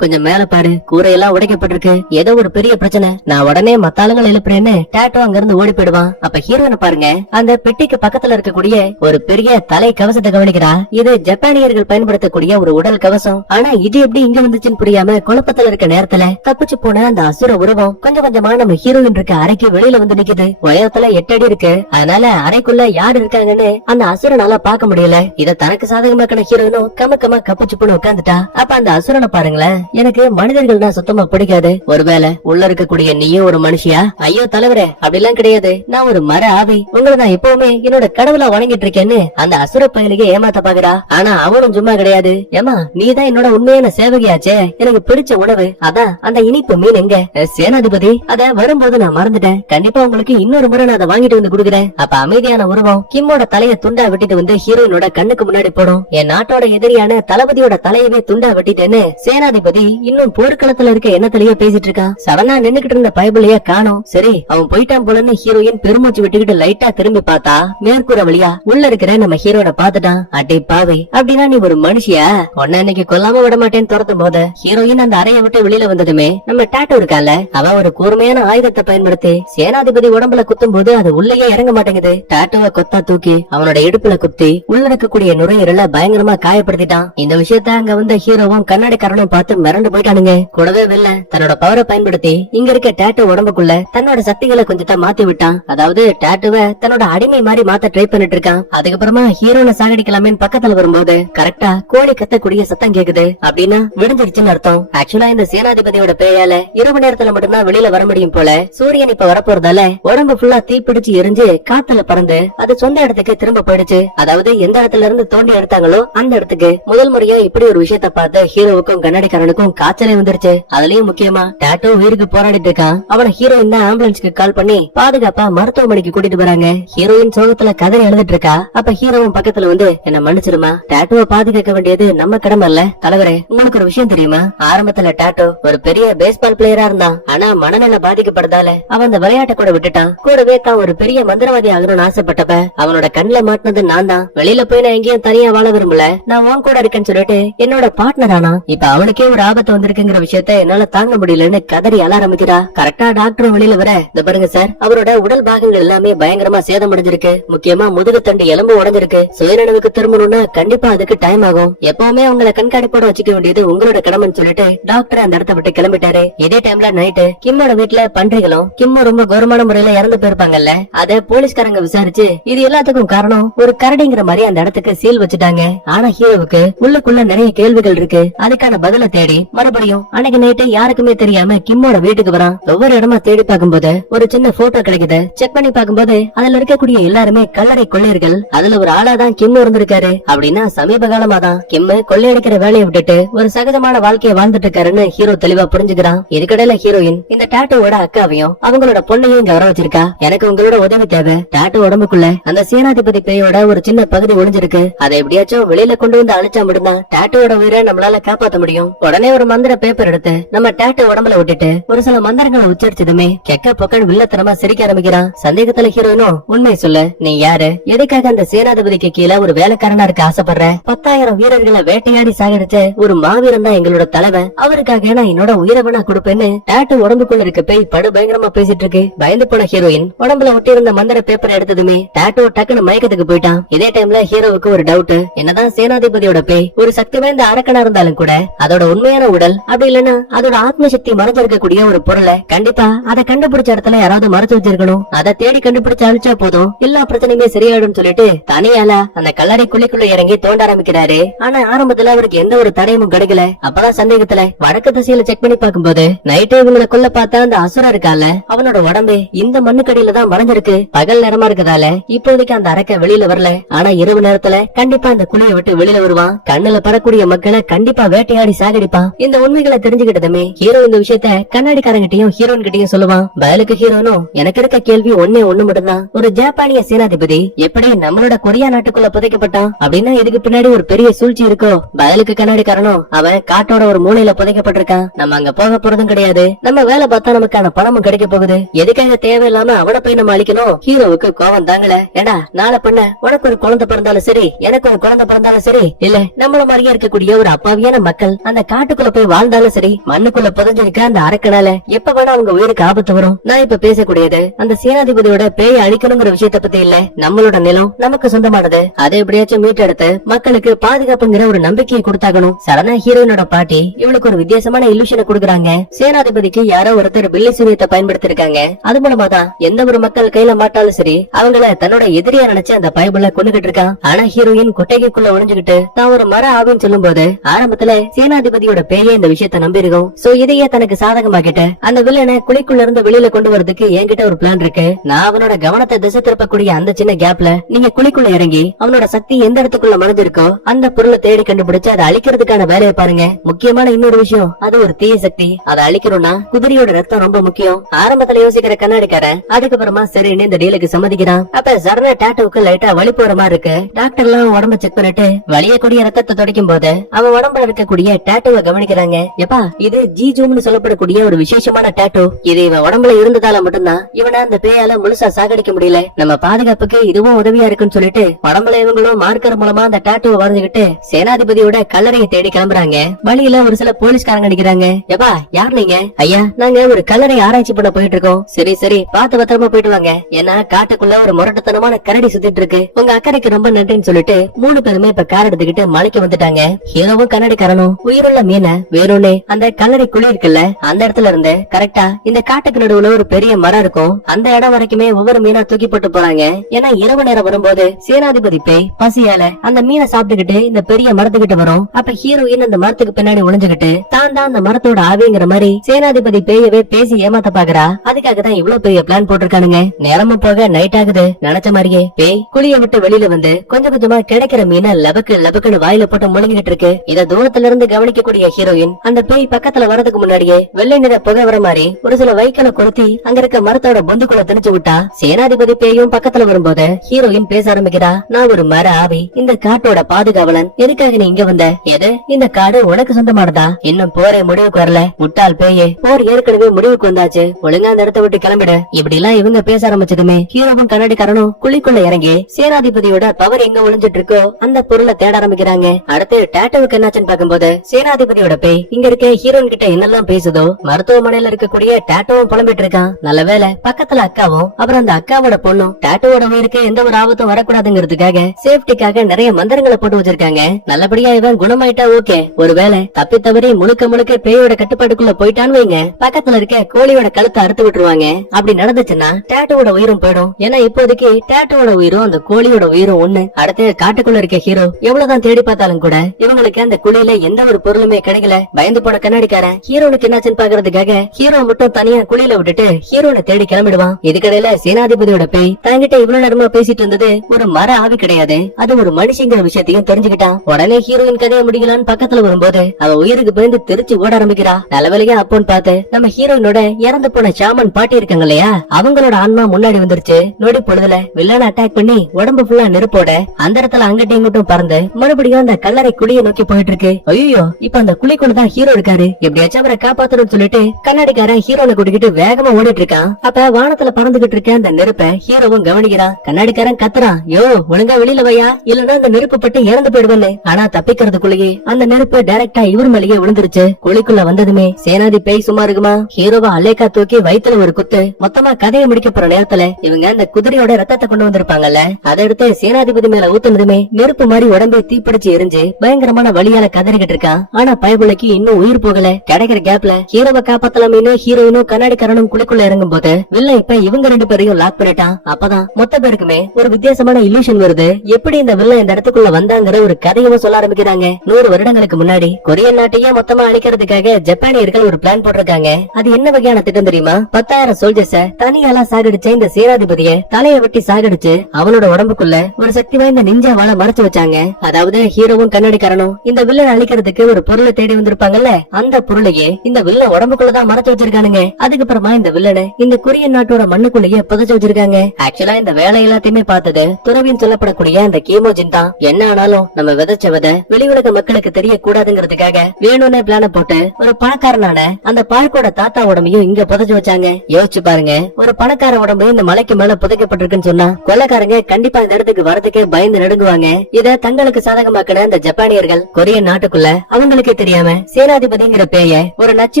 கொஞ்சம் மேல பாரு, கூரையெல்லாம் உடைக்கப்பட்டிருக்கு. ஏதோ ஒரு பெரிய பிரச்சனை, நான் உடனே மத்த ஆளுங்களை எழுப்புறேன்னு டாட்டோ அங்க இருந்து ஓடி போயிடுவான். அப்ப ஹீரோனை பாருங்க, அந்த பெட்டிக்கு பக்கத்துல இருக்கக்கூடிய ஒரு பெரிய தலை கவசத்தை கவனிக்கிறா. இது ஜப்பானியர்கள் பயன்படுத்தக்கூடிய ஒரு உடல் கவசம். ஆனா இது எப்படி இங்க வந்துச்சுன்னு புரியாம குழப்பத்துல இருக்க நேரத்துல தப்பிச்சு போன அந்த அசுர உருவம் கொஞ்சம் கொஞ்சமா நம்ம ஹீரோயின் இருக்க அறைக்கு வெளியில வந்து நிக்குது. உயரத்துல 8 அடி இருக்கு. அதனால அறைக்குள்ள யாரு இருக்காங்கன்னு அந்த அசுரனால பாக்க முடியல. இத தனக்கு சாதகமாக்கான ஹீரோயினும் கமக்கமா கப்பிச்சு போன உட்காந்துட்டா. அப்ப அந்த அசுரனை பாருங்களேன், எனக்கு மனிதர்கள் தான் சுத்தமா பிடிக்காது. ஒருவேளை உள்ள இருக்கக்கூடிய நீயும் ஒரு மனுஷியா? ஐயோ தலைவரே, அப்படிலாம் கிடையாது, நான் ஒரு மர ஆவி, உங்களை நான் எப்பவுமே என்னோட கடவுளா வணங்கிட்டு இருக்கேன்னு அந்த அசுர பயலுக்கு ஏமாத்த பாக்குறா. ஆனா அவனும் சும்மா கிடையாது. ஏமா, நீதான் என்னோட உண்மையான சேவகியாச்சே, எனக்கு பிடிச்ச உணவு அதான் அந்த இனிப்பு மீன் எங்க? சேனாதிபதி, அத வரும்போது நான் மறந்துட்டேன், கண்டிப்பா உங்களுக்கு இன்னொரு முறை நான் அதை வாங்கிட்டு வந்து கொடுக்குறேன். அப்ப அமைதியான உருவம் கிம்மோட தலைய துண்டா வெட்டிட்டு வந்து ஹீரோயினோட கண்ணுக்கு முன்னாடி போடும். என் நாட்டோட எதிரியான தளபதியோட தலையவே துண்டா வெட்டிட்டேன்னு சேனாதிபதி இன்னும் போர்க்களத்துல இருக்க எண்ணத்திலேயே பேசிட்டு இருக்கான். சடனா நின்னுகிட்டு இருந்த பைபிளைய காணோம். சரி, அவன் போயிட்டான் போலன்னு ஹீரோயின் பெருமூச்சு விட்டுக்கிட்டு லைட்டா திரும்பி பார்த்தா மேற்கூற வழியா உள்ள இருக்கிற நம்ம ஹீரோட பாத்துட்டான். அட்டே பாவே, அப்படின்னா நீ ஒரு மனுஷியா? உன்ன இன்னைக்கு கொல்லாம விட மாட்டேன்னு துரத்தும் போது ஹீரோயின் அந்த அறையை விட்டு வெளியில வந்ததுமே நம்ம டாட்டோ இருக்கால, அவன் ஒரு கூர்மையான ஆயுதத்தை பயன்படுத்தி சேனாதிபதி உடம்புல குத்தும் போது அது உள்ளேயே இறங்க மாட்டேங்குது. டாட்டோவை கொத்தா தூக்கி அவனோட இடுப்புல குத்தி உள்ள இருக்கக்கூடிய நுரையீரல பயங்கரமா காயப்படுத்திட்டான். இந்த விஷயத்த அங்க வந்த ஹீரோவும் கண்ணாடிக்காரனும் பார்த்து மிரண்டு போயிட்டானுங்க. கூடவே வெல்ல தன்னோட பவரை பயன்படுத்தி இங்க இருக்க டாட்டோ உடம்புக்குள்ள தன்னோட சக்திகளை கொஞ்சத்தை மாத்தி விட்டான். அதாவது டாட்டோவை தன்னோட அடிமை மாதிரி மாத்த ட்ரை பண்ணிட்டு இருக்கான். அதுக்கப்புறமா ஹீரோனை சாகடிக்கலாமேன்னு பக்கத்துல வரும்போது கரெக்டா கோழி கத்தக்கூடிய சத்தம் கேக்குது. அப்படின்னா விடுஞ்சிருச்சுன்னு அர்த்தம். ஆக்சுவலா இந்த சேனாதிபதியோட பேயால இரவு நேரத்துல மட்டும்தான் வெளியில வர முடியும் போல. சூரியன் இப்ப வரப்போறதால உடம்பு ஃபுல்லா தீப்பிடிச்சு எரிஞ்சு காத்துல பறந்து அது சொந்த இடத்துக்கு திரும்ப போயிடுச்சு. அதாவது எந்த இடத்துல இருந்து தோண்டி எடுத்தாங்களோ அந்த இடத்துக்கு. முதல் முறையா இப்படி ஒரு விஷயத்த பார்த்த ஹீரோவுக்கும் கண்ணாடிக்காரனுக்கும் காய்ச்சலே வந்துருச்சு. அதுலயும் முக்கியமா டாட்டோ உயிருக்கு போராடிட்டு இருக்கான். அவன ஹீரோயின் தான் ஆம்புலன்ஸ்க்கு கால் பண்ணி பாதுகாப்பா மருத்துவமனைக்கு கூட்டிட்டு வராங்க. ஹீரோயின் சோகத்துல கதறி எழுதிட்டு இருக்கா. அப்ப ஹீரோவும் பக்கத்துல வந்து, என்ன மன்னிச்சிருமா, டாட்டோவை பாதுகாக்க வேண்டியது நம்ம கடமை இல்ல. தலைவரே, உங்களுக்கு ஒரு விஷயம் தெரியுமா? ஆரம்பத்துல டாட்டோ ஒரு பெரிய பேஸ்பால் பிளேயரா இருந்தான். ஆனா மனநல பாதிக்கப்படுறதால அவன் அந்த விளையாட்டை கூட விட்டுட்டான். கூடவே தான் ஒரு பெரிய மந்திரவாதி ஆகணும்னு ஆசைப்பட்டப்ப அவனோட கண்ணுல மாட்டினது நான் தான். வெளியில போய் நான் எங்கேயோ ஏன் தனியா வாழ விரும்பல, நான் உன் கூட இருக்கேன்னு சொல்லிட்டு என்னோட பார்ட்னர் ஆனா இப்ப அவனுக்கே ஒரு ஆபத்து வந்திருக்குங்கிற விஷயத்த என்னால தாங்க முடியலன்னு கதறி அழ ஆரம்பிக்கிறா. கரெக்டா டாக்டர் வெளியில வர, இந்த பாருங்க சார், அவரோட உடல் பாகங்கள் எல்லாமே பயங்கரமா சேதமடைஞ்சிருக்கு. முக்கியமா முதுகுத்தண்டு எலும்பு உடைஞ்சிருக்கு. சுயநினைவுக்கு திரும்பணும்னா கண்டிப்பா அதுக்கு டைம் ஆகும். எப்பவுமே உங்களை கண்காணிப்போட வச்சுக்க வேண்டியது உங்களோட கடமைன்னு சொல்லிட்டு டாக்டர் அந்த இடத்த விட்டு கிளம்பிட்டாரு. இதே டைம்ல நைட்டு கிம்மோட வீட்டுல பன்றிகளும் கிம்மு ரொம்ப கௌரவமான முறையில இறந்து போயிருப்பாங்கல்ல, அத போலீஸ்காரங்க விசாரிச்சு இது எல்லாத்துக்கும் காரணம் ஒரு கரடிங்கிற மாதிரி அந்த இடத்துக்கு சீல் வச்சுட்டாங்க. ஆனா ஹீரோவுக்கு உள்ளுக்குள்ள நிறைய கேள்விகள் இருக்கு. அதுக்கான பதில தேடி மறுபடியும் அன்னைக்கு நைட்டு யாருக்குமே தெரியாம கிம்மோட வீட்டுக்கு வரான். ஒவ்வொரு இடமா தேடி பார்க்கும்போது ஒரு சின்ன போட்டோ கிடைக்குது. செக் பண்ணி பார்க்கும்போது அதுல இருக்கக்கூடிய எல்லாருமே கல்லறை கொள்ளையர்கள். அதுல ஒரு ஆளாதான் கிம்மு இருந்திருக்காரு. அப்படின்னா சமீப காலமா தான் கிம்மு கொள்ளையடிக்கிற வேலையை விட்டுட்டு ஒரு சகஜமான வாழ்க்கையை வாழ்ந்துட்டு இருக்காருன்னு ஹீரோ தெளிவா புரிஞ்சுக்கிறான். இதுக்கடையில ஹீரோயின் இந்த டாட்டூவோட அக்காவையும் அவங்களோட பொண்ணையும் இங்க வர வச்சிருக்கா. எனக்கு உங்களோட உதவி தேவை. டாட்டூ உடம்புக்குள்ள அந்த சேனாதிபதி பேயோட ஒரு சின்ன பகுதி ஒளிஞ்சிருக்கு. அதை எப்படியாச்சும் வெளியில கொண்டு வந்து அழிச்சா மட்டும்தான் டாட்டூவோட உயிரை நம்மளால காப்பாத்த முடியும். உடனே ஒரு மந்திர பேப்பர் எடுத்து நம்ம டாட்டூ உடம்புல விட்டுட்டு ஒரு சில மந்திரங்களை உச்சரிச்சதுமே கெக்க பொக்கன் வில்லத்தனமா சிரிக்க ஆரம்பிக்கிறான். சந்தேகத்துல ஹீரோயினும் உண்மை சொல்லு, நீ யாரு, எதுக்காக அந்த சேனாதிபதிக்கு கீழே ஒரு வேலைக்காரனா இருக்க ஆசைப்படுற, 10,000 வீரர்களை வேட்டையாடி சாகடிச்ச ஒரு மாவீரன் தான் எங்களோட தலைவன், அவருக்காக நான் என்னோட உயிரவனா கொடுப்பேன்னு டாட்டூ உடம்புக்குள்ள இருக்க பேய் படு பயங்கரமா பேசிட்டு இருக்கு. பயந்து போன ஹீரோயின் உடம்புல ஒட்டி இருந்த மந்திர பேப்பர் எடுத்ததுமே டாட்டூ டக்குன்னு மயக்கத்துக்கு போயிட்டான். இதே டைம்ல ஹீரோவுக்கு ஒரு டவுட். என்னதான் சேனாதிபதியோட பேய் ஒரு சக்தி வாய்ந்த அரக்கனா இருந்தாலும் கூட அதோட உண்மையான உடல் அப்படி இல்லன்னா அதோட ஆத்ம சக்தி மறைஞ்சிருக்கக்கூடிய ஒரு பொருளை கண்டிப்பா அதை கண்டுபிடிச்ச இடத்துல யாராவது மறைச்சு வச்சிருக்கணும். அதை தேடி கண்டுபிடிச்சு அழிச்சா போதும், எல்லா பிரச்சனையுமே சரியாயிடும் சொல்லிட்டு தனியால அந்த கல்லறை குழிக்குள்ள இறங்கி தோண்ட ஆரம்பிக்கிறாரு. ஆனா ஆரம்பத்துல அவருக்கு எந்த ஒரு தடயமும் கிடைக்கல. அப்பதான் சந்தேகத்துல வடக்கு திசையில செக் பண்ணி பார்க்கும்போது நைட்டு இவங்களை கொல்ல பார்த்தா அந்த அசுரா இருக்கால, அவனோட உடம்பு இந்த மண்ணுக்கடியில தான் மறைஞ்சிருக்கு. பகல் நேரமா இருக்கதால இப்போதைக்கு அந்த அரக்க வெளியில வரல. ஆனா இரவு நேரத்துல கண்டிப்பா அந்த குழியை விட்டு வெளியில வருவான். கண்ணுல படக்கூடிய மக்களை கண்டிப்பா வேட்டையாடி சாகடிப்பான். இந்த உண்மைகளை தெரிஞ்சுக்கிட்டதுமே ஹீரோ இந்த விஷயத்த கண்ணாடிக்காரங்கிட்டையும் ஹீரோயின் கிட்டையும் சொல்லுவான். பதிலுக்கு ஹீரோனும் எனக்கு இருக்க கேள்வி ஒண்ணு மட்டும்தான், ஒரு ஜப்பானிய சேனாதிபதி எப்படி நம்மளோட கொரியா நாட்டுக்குள்ள புதைக்கப்பட்டான் அப்படின்னா இதுக்கு பின்னாடி ஒரு பெரிய சூழ்ச்சி இருக்கோ. பதிலுக்கு கண்ணாடிக்காரனும் அவன் காட்டோட ஒரு மூலையில புதைக்கப்பட்டிருக்கான், நம்ம அங்க போக போறதும் கிடையாது, நம்ம வேலை பார்த்தா நமக்கான பணமும் கிடைக்க போகுது, எதுக்காக தேவையில்லாம அவனை போய் நம்ம அழிக்கணும். ஹீரோவுக்கு கோவம் தாங்கல. ஏடா நாளை பண்ண உனக்கு ஒரு குழந்தை பிறந்தாலும் சரி எனக்கு ஒரு குழந்தை பிறந்தாலும் சரி, இல்ல நம்மள மாதிரியே இருக்கக்கூடிய ஒரு அப்பாவியான மக்கள் அந்த காட்டுக்குள்ள போய் வாழ்ந்தாலும் சரி, மண்ணுக்குள்ள புதைஞ்சிருக்க அந்த அரக்கனால எப்ப வேணா அவங்க உயிருக்கு ஆபத்து வரும். நான் இப்ப பேசக்கூடியது அந்த சேனாதிபதியோட பேயை அழிக்கணுங்கிற விஷயத்த பத்தி இல்ல. நம்மளோட நிலம் நமக்கு சொந்தமானது, அதை எப்படியாச்சும் மீட்டெடுத்து மக்களுக்கு பாதுகாப்புங்கிற ஒரு நம்பிக்கையை கொடுத்தாகணும். சடனா ஹீரோயினோட பாட்டி இவளுக்கு ஒரு வித்தியாசமான இல்லூஷனை கொடுக்குறாங்க. சேனாதிபதிக்கு யாரோ ஒருத்தர் பில்லி சூரியத்தை பயன்படுத்தி இருக்காங்க. அது மூலமா தான் எந்த ஒரு மக்கள் கையில மாட்டாலும் சரி அவங்கள தன்னோட எதிரியா நினைச்சு அந்த பைபிள கொண்டுகிட்டு இருக்கான். ஆனா ஹீரோயின் கொட்டைக்குள்ள ஒளிஞ்சுகிட்டு தான் ஒரு மர ஆவின்னு சொல்லும் போது ஆரம்பத்துல சேனாதிபதியோட பேயே இந்த விஷயத்த நம்பி இருக்கும். சோ இதையே தனக்கு சாதகமாக்கிட்டு அந்த வில்லனை குழிக்குள்ள இருந்து வெளியில கொண்டு வரதுக்கு என்கிட்ட ஒரு பிளான் இருக்கு. நான் அவனோட கவனத்தை திசை திருப்பக்கூடிய அந்த சின்ன கேப்ல நீங்க குழிக்குள்ள இறங்கி அவனோட சக்தி எந்த இடத்துக்குள்ள மறைஞ்சிருக்கோ அந்த பொருளை தேடி கண்டுபிடிச்சு அதை அழிக்கிறதுக்கான வேலையை பாருங்க. முக்கியமான இன்னொரு விஷயம், அது ஒரு தீய சக்தி, அதை அழிக்கணும்னா குதிரையோட ரத்தம் ரொம்ப முக்கியம். ஆரம்பத்துல யோசிக்கிற கண்ணாடிக்காரன் அதுக்கப்புறமா சரின்னு இந்த டீலுக்கு சம்மதிக்கிறான். அப்ப சரண டாட்டூக்கு லைட்டா வலி போற மாதிரி இருக்கு. டாக்டர் எல்லாம் உடம்ப செக் பண்ணிட்டு வலியக்கூடிய ரத்தத்தை துடைக்கும் போது அவன் உடம்புல இருக்கக்கூடிய டாட்டூவை கவனிக்கிறாங்க. எப்பா இது ஜீஜூம்னு சொல்லப்படக்கூடிய ஒரு விசேஷமான டாட்டூ, இது இவன் உடம்புல இருந்ததால மட்டும்தான் இவனை அந்த பேயால முழுசா சாகடிக்க முடியல, நம்ம பாதுகாப்புக்கு இதுவும் உதவியா இருக்குன்னு சொல்லிட்டு உடம்புல இவங்களும் மார்க்கர் மூலமா அந்த டாட்டூவை வரைஞ்சுக்கிட்டு சேனாதிபதியோட கல்லறையை தேடி கிளம்புறாங்க. வழியில ஒரு சில போலீஸ்காரங்க நிக்கிறாங்க. எப்பா யார் நீங்க? ஐயா நாங்க ஒரு கல்லறை ஆராய்ச்சி பண்ண போயிட்டு இருக்கோம். சரி சரி பார்த்து பத்திரமா போயிட்டு வாங்க, ஏன்னா காட்டுக்குள்ள ஒரு முரட்டுத்தனமான கரடி சுத்திட்டு இருக்கு, உங்க அக்கறைக்கு ரொம்ப நன்றின்னு சொல்லிட்டு 3 பேருமே இப்ப கார் எடுத்துக்கிட்டு மலைக்கு வந்துட்டாங்க. ஹீரோவும் கண்ணாடிக்காரனும் உயிருள்ள மீனை வேணும்னு அந்த கல்லறை குழி இருக்குல்ல அந்த இடத்துல இருந்து கரெக்டா இந்த காட்டுக்கு நடுவுல ஒரு பெரிய மரம் இருக்கும், அந்த இடம் வரைக்குமே ஒவ்வொரு மீனா தூக்கி போட்டு போறாங்க. ஏன்னா இரவு நேரம் வரும்போது சேனாதிபதி பேய் பசியால அந்த மீனை சாப்பிட்டுக்கிட்டு இந்த பெரிய மரத்துக்கிட்ட வரும். அப்ப ஹீரோயின் அந்த மரத்துக்கு பின்னாடி ஒளிஞ்சுகிட்டு தான் அந்த மரத்தோட ஆவிங்கிற மாதிரி சேனாதிபதி பேயவே பேசி ஏமாத்த பாக்குறா. அதுக்காக தான் இவ்வளவு பெரிய பிளான் போட்டிருக்கானுங்க. நேரமும் போக நைட் ஆகுது. நினைச்ச மாதிரியே பேய் குழிய விட்டு வெளியில வந்து கொஞ்சம் கொஞ்சமா கிடைக்கிற மீனை லபக்குன்னு வாயில போட்டு முழுங்கிட்டு இருக்கு. இத தூரத்துல இருந்து கவனிக்கக்கூடிய ஹீரோயின் அந்த பேய் பக்கத்துல வரதுக்கு முன்னாடியே வெள்ளை நிற புகை வர மாதிரி ஒரு சில வைக்கலை கொளுத்தி அங்க இருக்க மரத்தோட பொந்துக்குள்ள திணிச்சு விட்டா. சேனாதிபதி பேயும் பக்கத்துல வரும்போது ஹீரோயின் பேச ஆரம்பிக்கிறா. நான் ஒரு மர ஆவி, இந்த காட்டோட பாதுகாவலன், எதுக்காக நீ இங்க வந்த? எது இந்த காடு உனக்கு சொந்தமானதா? இன்னும் போரே முடிவுக்கு வரல, முட்டாள் பேயே, போர் ஏற்கனவே முடிவுக்கு வந்தாச்சு, ஒழுங்கா அந்த இடத்தை விட்டு கிளம்பிட. இப்படி எல்லாம் இவங்க பேச ஆரம்பிச்சதுமே ஹீரோவும் கண்ணாடிக்காரனும் குழிக்குள்ள இறங்கி சேனாதிபதியோட பவர் எங்க ஒளிஞ்சிருக்கு ஒளிஞ்சிட்டு இருக்கோ அந்த பொருளை தேட ஆரம்பிக்கிறாங்க. அடுத்து டாட்டோவுக்கு என்னாச்சுன்னு பாக்கும்போது சேனாதிபதியோட பேய் இங்க இருக்க ஹீரோயின் கிட்ட என்னெல்லாம் பேசுதோ மருத்துவமனையில இருக்கக்கூடிய டாட்டோவும் புலம்பிட்டு இருக்கான். நல்ல வேளை பக்கத்துல அக்காவும் அப்புறம் அந்த அக்காவோட பொண்ணும் டாட்டோவோட உயிருக்கு எந்த ஒரு ஆபத்தும் வரக்கூடாதுங்கிறதுக்காக சேஃப்டிக்காக நிறைய மந்திரங்களை போட்டு வச்சிருக்காங்க. நல்லபடியா இவன் குணமாயிட்டா ஓகே, ஒருவேளை தப்பி தவறி முழுக்க முழுக்க பேயோட கட்டுப்பாட்டுக்குள்ள போயிட்டான்னு வைங்க, பக்கத்துல இருக்க கோழியோட கழுத்தை அறுத்து விட்டுருவாங்க. அப்படி நடந்துச்சுன்னா டாட்டோவோட உயிரும் போயிடும். ஏன்னா இப்போதைக்கு டாட்டோவோட உயிரும் அந்த கோழியோட உயிரும் ஒண்ணு. அடுத்து காட்டுக்குள்ள இருக்க ஹீரோ எவ்வளவுதான் தேடி பார்த்தாலும் கூட இவங்களுக்கு அந்த குழியில எந்த ஒரு பொருளுமே கிடைக்கல. பயந்து போன கண்ணாடிக்காரன் ஹீரோனுக்கு என்னாச்சுன்னு பாக்குறதுக்காக ஹீரோ மட்டும் தனியா குழியில விட்டுட்டு ஹீரோனை தேடி கிளம்பிடுவான். இதுக்கடையில சேனாதிபதியோட பேய் தங்கிட்ட இவ்வளவு நேரமா பேசிட்டு இருந்தது ஒரு மர ஆவி கிடையாது, அது ஒரு மனுஷங்கிற விஷயத்தையும் தெரிஞ்சுக்கிட்டான். உடனே ஹீரோயின் கதையை முடிக்கலான்னு பக்கத்துல வரும்போது அவ உயிருக்கு பயந்து தெரிச்சு ஓட ஆரம்பிக்கிறா. நல்லவழியா அப்போன்னு பார்த்து நம்ம ஹீரோயினோட இறந்து போன ஷாமன் பாட்டி இருக்காங்க இல்லையா, அவங்களோட ஆன்மா முன்னாடி வந்துருச்சு. நொடி பொழுதுல வில்லனை அட்டாக் பண்ணி உடம்பு ஃபுல்லா நெருப்போட அந்த இடத்துல அங்கட்டையும் இங்கட்டும் பறந்து மறுபடியும் அந்த கல்லறை குழியை நோக்கி போயிட்டு இருக்கு. ஐயோ, இப்ப அந்த குழிக்குள்ளதான் ஹீரோ இருக்காரு. எப்படியாச்சும் அவரை காப்பாத்தணும்னு சொல்லிட்டு கண்ணாடிக்காரன் ஹீரோனை கூட்டிக்கிட்டு வேகமா ஓடிட்டு இருக்கான். அப்ப வானத்துல பறந்துகிட்டு இருக்க அந்த நெருப்பை ஹீரோவும் கவனிக்கிறான். கண்ணாடிக்காரன் கத்துறான், யோ ஒழுங்கா வெளியில வையா, இல்லன்னா அந்த நெருப்பு பட்டு இறந்து போயிடுவேன்னு. ஆனா தப்பிக்கிறதுக்குள்ளேயே அந்த நெருப்பு டைரக்டா இவர் மேலேயே விழுந்துருச்சு. குழிக்குள்ள வந்ததுமே சேனாதி பேய் சும்மா இருக்குமா, ஹீரோவா அலேக்கா தூக்கி வயித்துல ஒரு குத்து. மொத்தமா கதையை முடிக்க போற நேரத்துல இவங்க அந்த குதிரையோட ரத்தத்தை கொண்டு வந்திருப்பாங்கல்ல, அதை எடுத்து சேனாதிபதி மேல ஊத்துனதுமே நெருப்பு மாதிரி உடம்பே தீப்பிடிச்சு எரிஞ்சு பயங்கரமான வழியால கதறிக்கிட்டு இருக்கான். ஆனா பயபுலைக்கு இன்னும் உயிர் போகல. கிடைக்கிற கேப்ல ஹீரோவை காப்பாத்தலாமேனு ஹீரோயினும் கண்ணாடிக்காரனும் குழிக்குள்ள இறங்கும் போது வில்ல இப்ப இவங்க ரெண்டு பேரையும் லாக் பண்ணிட்டான். அப்பதான் மொத்த பேருக்குமே ஒரு வித்தியாசமான இல்லூஷன் வருது. எப்படி இந்த வில்ல இந்த இடத்துக்குள்ள வந்தாங்கிற ஒரு கதையும் சொல்ல ஆரம்பிக்கிறாங்க. 100 வருடங்களுக்கு முன்னாடி கொரியன் நாட்டையே மொத்தமா அழிக்கிறதுக்காக ஜப்பானியர்கள் ஒரு பிளான் போட்டிருக்காங்க. அது என்ன வகையான திட்டம் தெரியுமா? 10,000 சோல்ஜர்ஸ தனியாலா சாகடிச்ச இந்த சேனாதிபதிய தலையை வெட்டி சாகடிச்சு அவனோட உடம்புக்குள்ள ஒரு சக்தி வாய்ந்த நிஞ்சாவால மறைச்சு வச்சாங்க. அதாவது ஹீரோவும் கண்ணாடிக்காரனும் இந்த வில்லனை அழிக்கிறதுக்கு ஒரு பொருளை தேடி வந்திருப்பாங்கல்ல, அந்த பொருளையே இந்த வில்லன் உடம்புக்குள்ளதான் மறைச்சு வச்சிருக்கானுங்க. அதுக்கப்புறமா இந்த வில்லனை இந்த கொரியன் நாட்டோட மண்ணுக்குள்ளேயே புதைச்சு வச்சிருக்காங்க. ஆக்சுவலா இந்த வேலை எல்லாத்தையுமே பார்த்தது துறவின்னு சொல்லப்படக்கூடிய அந்த கீமோஜின் தான். என்ன ஆனாலும் நம்ம விதைச்ச விதை வெளி உலக மக்களுக்கு தெரிய கூடாதுங்கிறதுக்காக வேணும்னே பிளான போட்டு ஒரு பணக்காரனான அந்த பார்க்கோட தாத்தா உடம்பையும் இங்க புதைச்சு வச்சாங்க. யோசிச்சு பாருங்க, ஒரு பணக்கார உடம்பு இந்த மலைக்கு மேல புதைக்கப்பட்டிருக்குன்னு சொன்னா கொள்ளைக்காரங்க கண்டிப்பா இந்த இடத்துக்கு வரதுக்கே பயந்து நடுங்குவாங்க. இத தங்களுக்கு சாதகமாக்கின இந்த ஜப்பானியர்கள் கொரியன் நாட்டுக்குள்ள அவங்களுக்கே தெரியாம சேனாதிபதிங்கிற பேய ஒரு நச்சு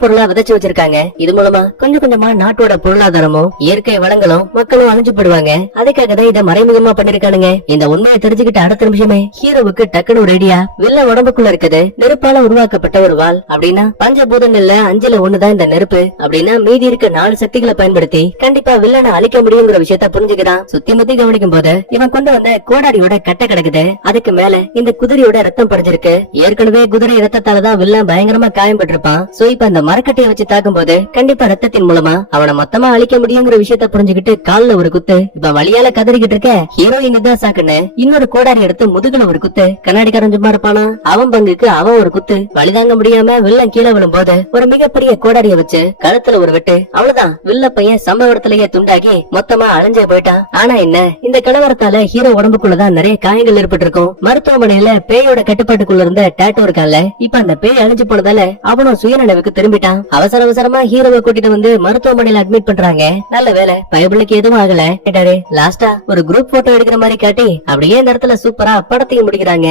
பொருளா விதைச்சு வச்சிருக்காங்க. இது மூலமா கொஞ்சம் கொஞ்சமா நாட்டோட பொருளாதாரமும் இயற்கை வளங்களும் மக்களும் அழிஞ்சு போடுவாங்க. அதுக்காக தான் இதை மறைமுகமா பண்ணிருக்கானுங்க. இந்த உண்மையை தெரிஞ்சுக்கிட்ட அடுத்த நிமிஷமே ஹீரோவுக்கு டக்குனு ஒரு ஐடியா. வில்ல உடம்புக்குள்ள இருக்குது நெருப்பால உருவாக்கப்பட்ட ஒரு வாள் அப்படின்னா பஞ்சபூதங்கள்ல 5ல 1தான் இந்த நெருப்பு அப்படின்னா மீதி இருக்க 4 சக்திகளை பயன்படுத்தி கண்டிப்பா வில்லனை அழிக்க முடியுங்கிற விஷயத்த புரிஞ்சுக்கிறான். சுத்தி முத்தி கவனிக்கும் போது இவன் கொண்டு வந்த கோடாரியோட கட்டை கிடக்குது. அதுக்கு மேல இந்த குதிரையோட ரத்தம் படிஞ்சிருக்கு. ஏற்கனவே குதிரை ரத்தத்தாலதான் வில்லன் பயங்கரமா காயம்பட்டிருப்பான். சோ இப்ப அந்த மரக்கட்டையை வச்சு தாக்கும் போது கண்டிப்பா ரத்தத்தின் மூலமா அவனை மொத்தமா அழிக்க முடியுங்கிற விஷயத்த புரிஞ்சுக்கிட்டு கால்ல ஒரு குத்து. இப்ப வழியால கதறிக்கிட்டு இருக்க ஹீரோயின் தான் சாக்குன்னு இன்னொரு கோடாரி எடுத்து முதுகுல ஒரு குத்து. கண்ணாடிக்காரன் சும்மா இருப்பானா, அவன் பங்குக்கு அவன் ஒரு குத்து. வழிதாங்க முடியாம வில்லன் கீழே விழும் போது ஒரு மிகப்பெரிய கோடாரிய வச்சு கழுத்துல ஒரு வெட்டு. அவ்வளவுதான், வில்ல பையன் சம்பவ இடத்துலயே துண்டாகி மொத்தமா அழிஞ்சே போயிட்டான். ஆனா என்ன, இந்த கலவரத்தால ஹீரோ உடம்புக்குள்ளதான் நிறைய காயங்கள் ஏற்பட்டிருக்கும். மருத்துவமனையில பேயோட கட்டுப்பாட்டுக்குள்ள இருந்த டாட்டோ இருக்கான்ல, இப்ப அந்த பேய் அழிஞ்சு போனதால அவனும் சுயநினைவுக்கு திரும்பிட்டான். அவசர அவசரமா ஹீரோவை கூட்டிட்டு வந்து மருத்துவமனையில அட்மிட் பண்றாங்க. நல்ல வேலை பயபிள்ளைக்கு எதுவும் ஆகல. லாஸ்டா ஒரு குரூப் போட்டோ எடுக்கிற மாதிரி காட்டி அப்படியே இந்த இடத்துல சூப்பரா படத்தையும் முடிக்கிறாங்க.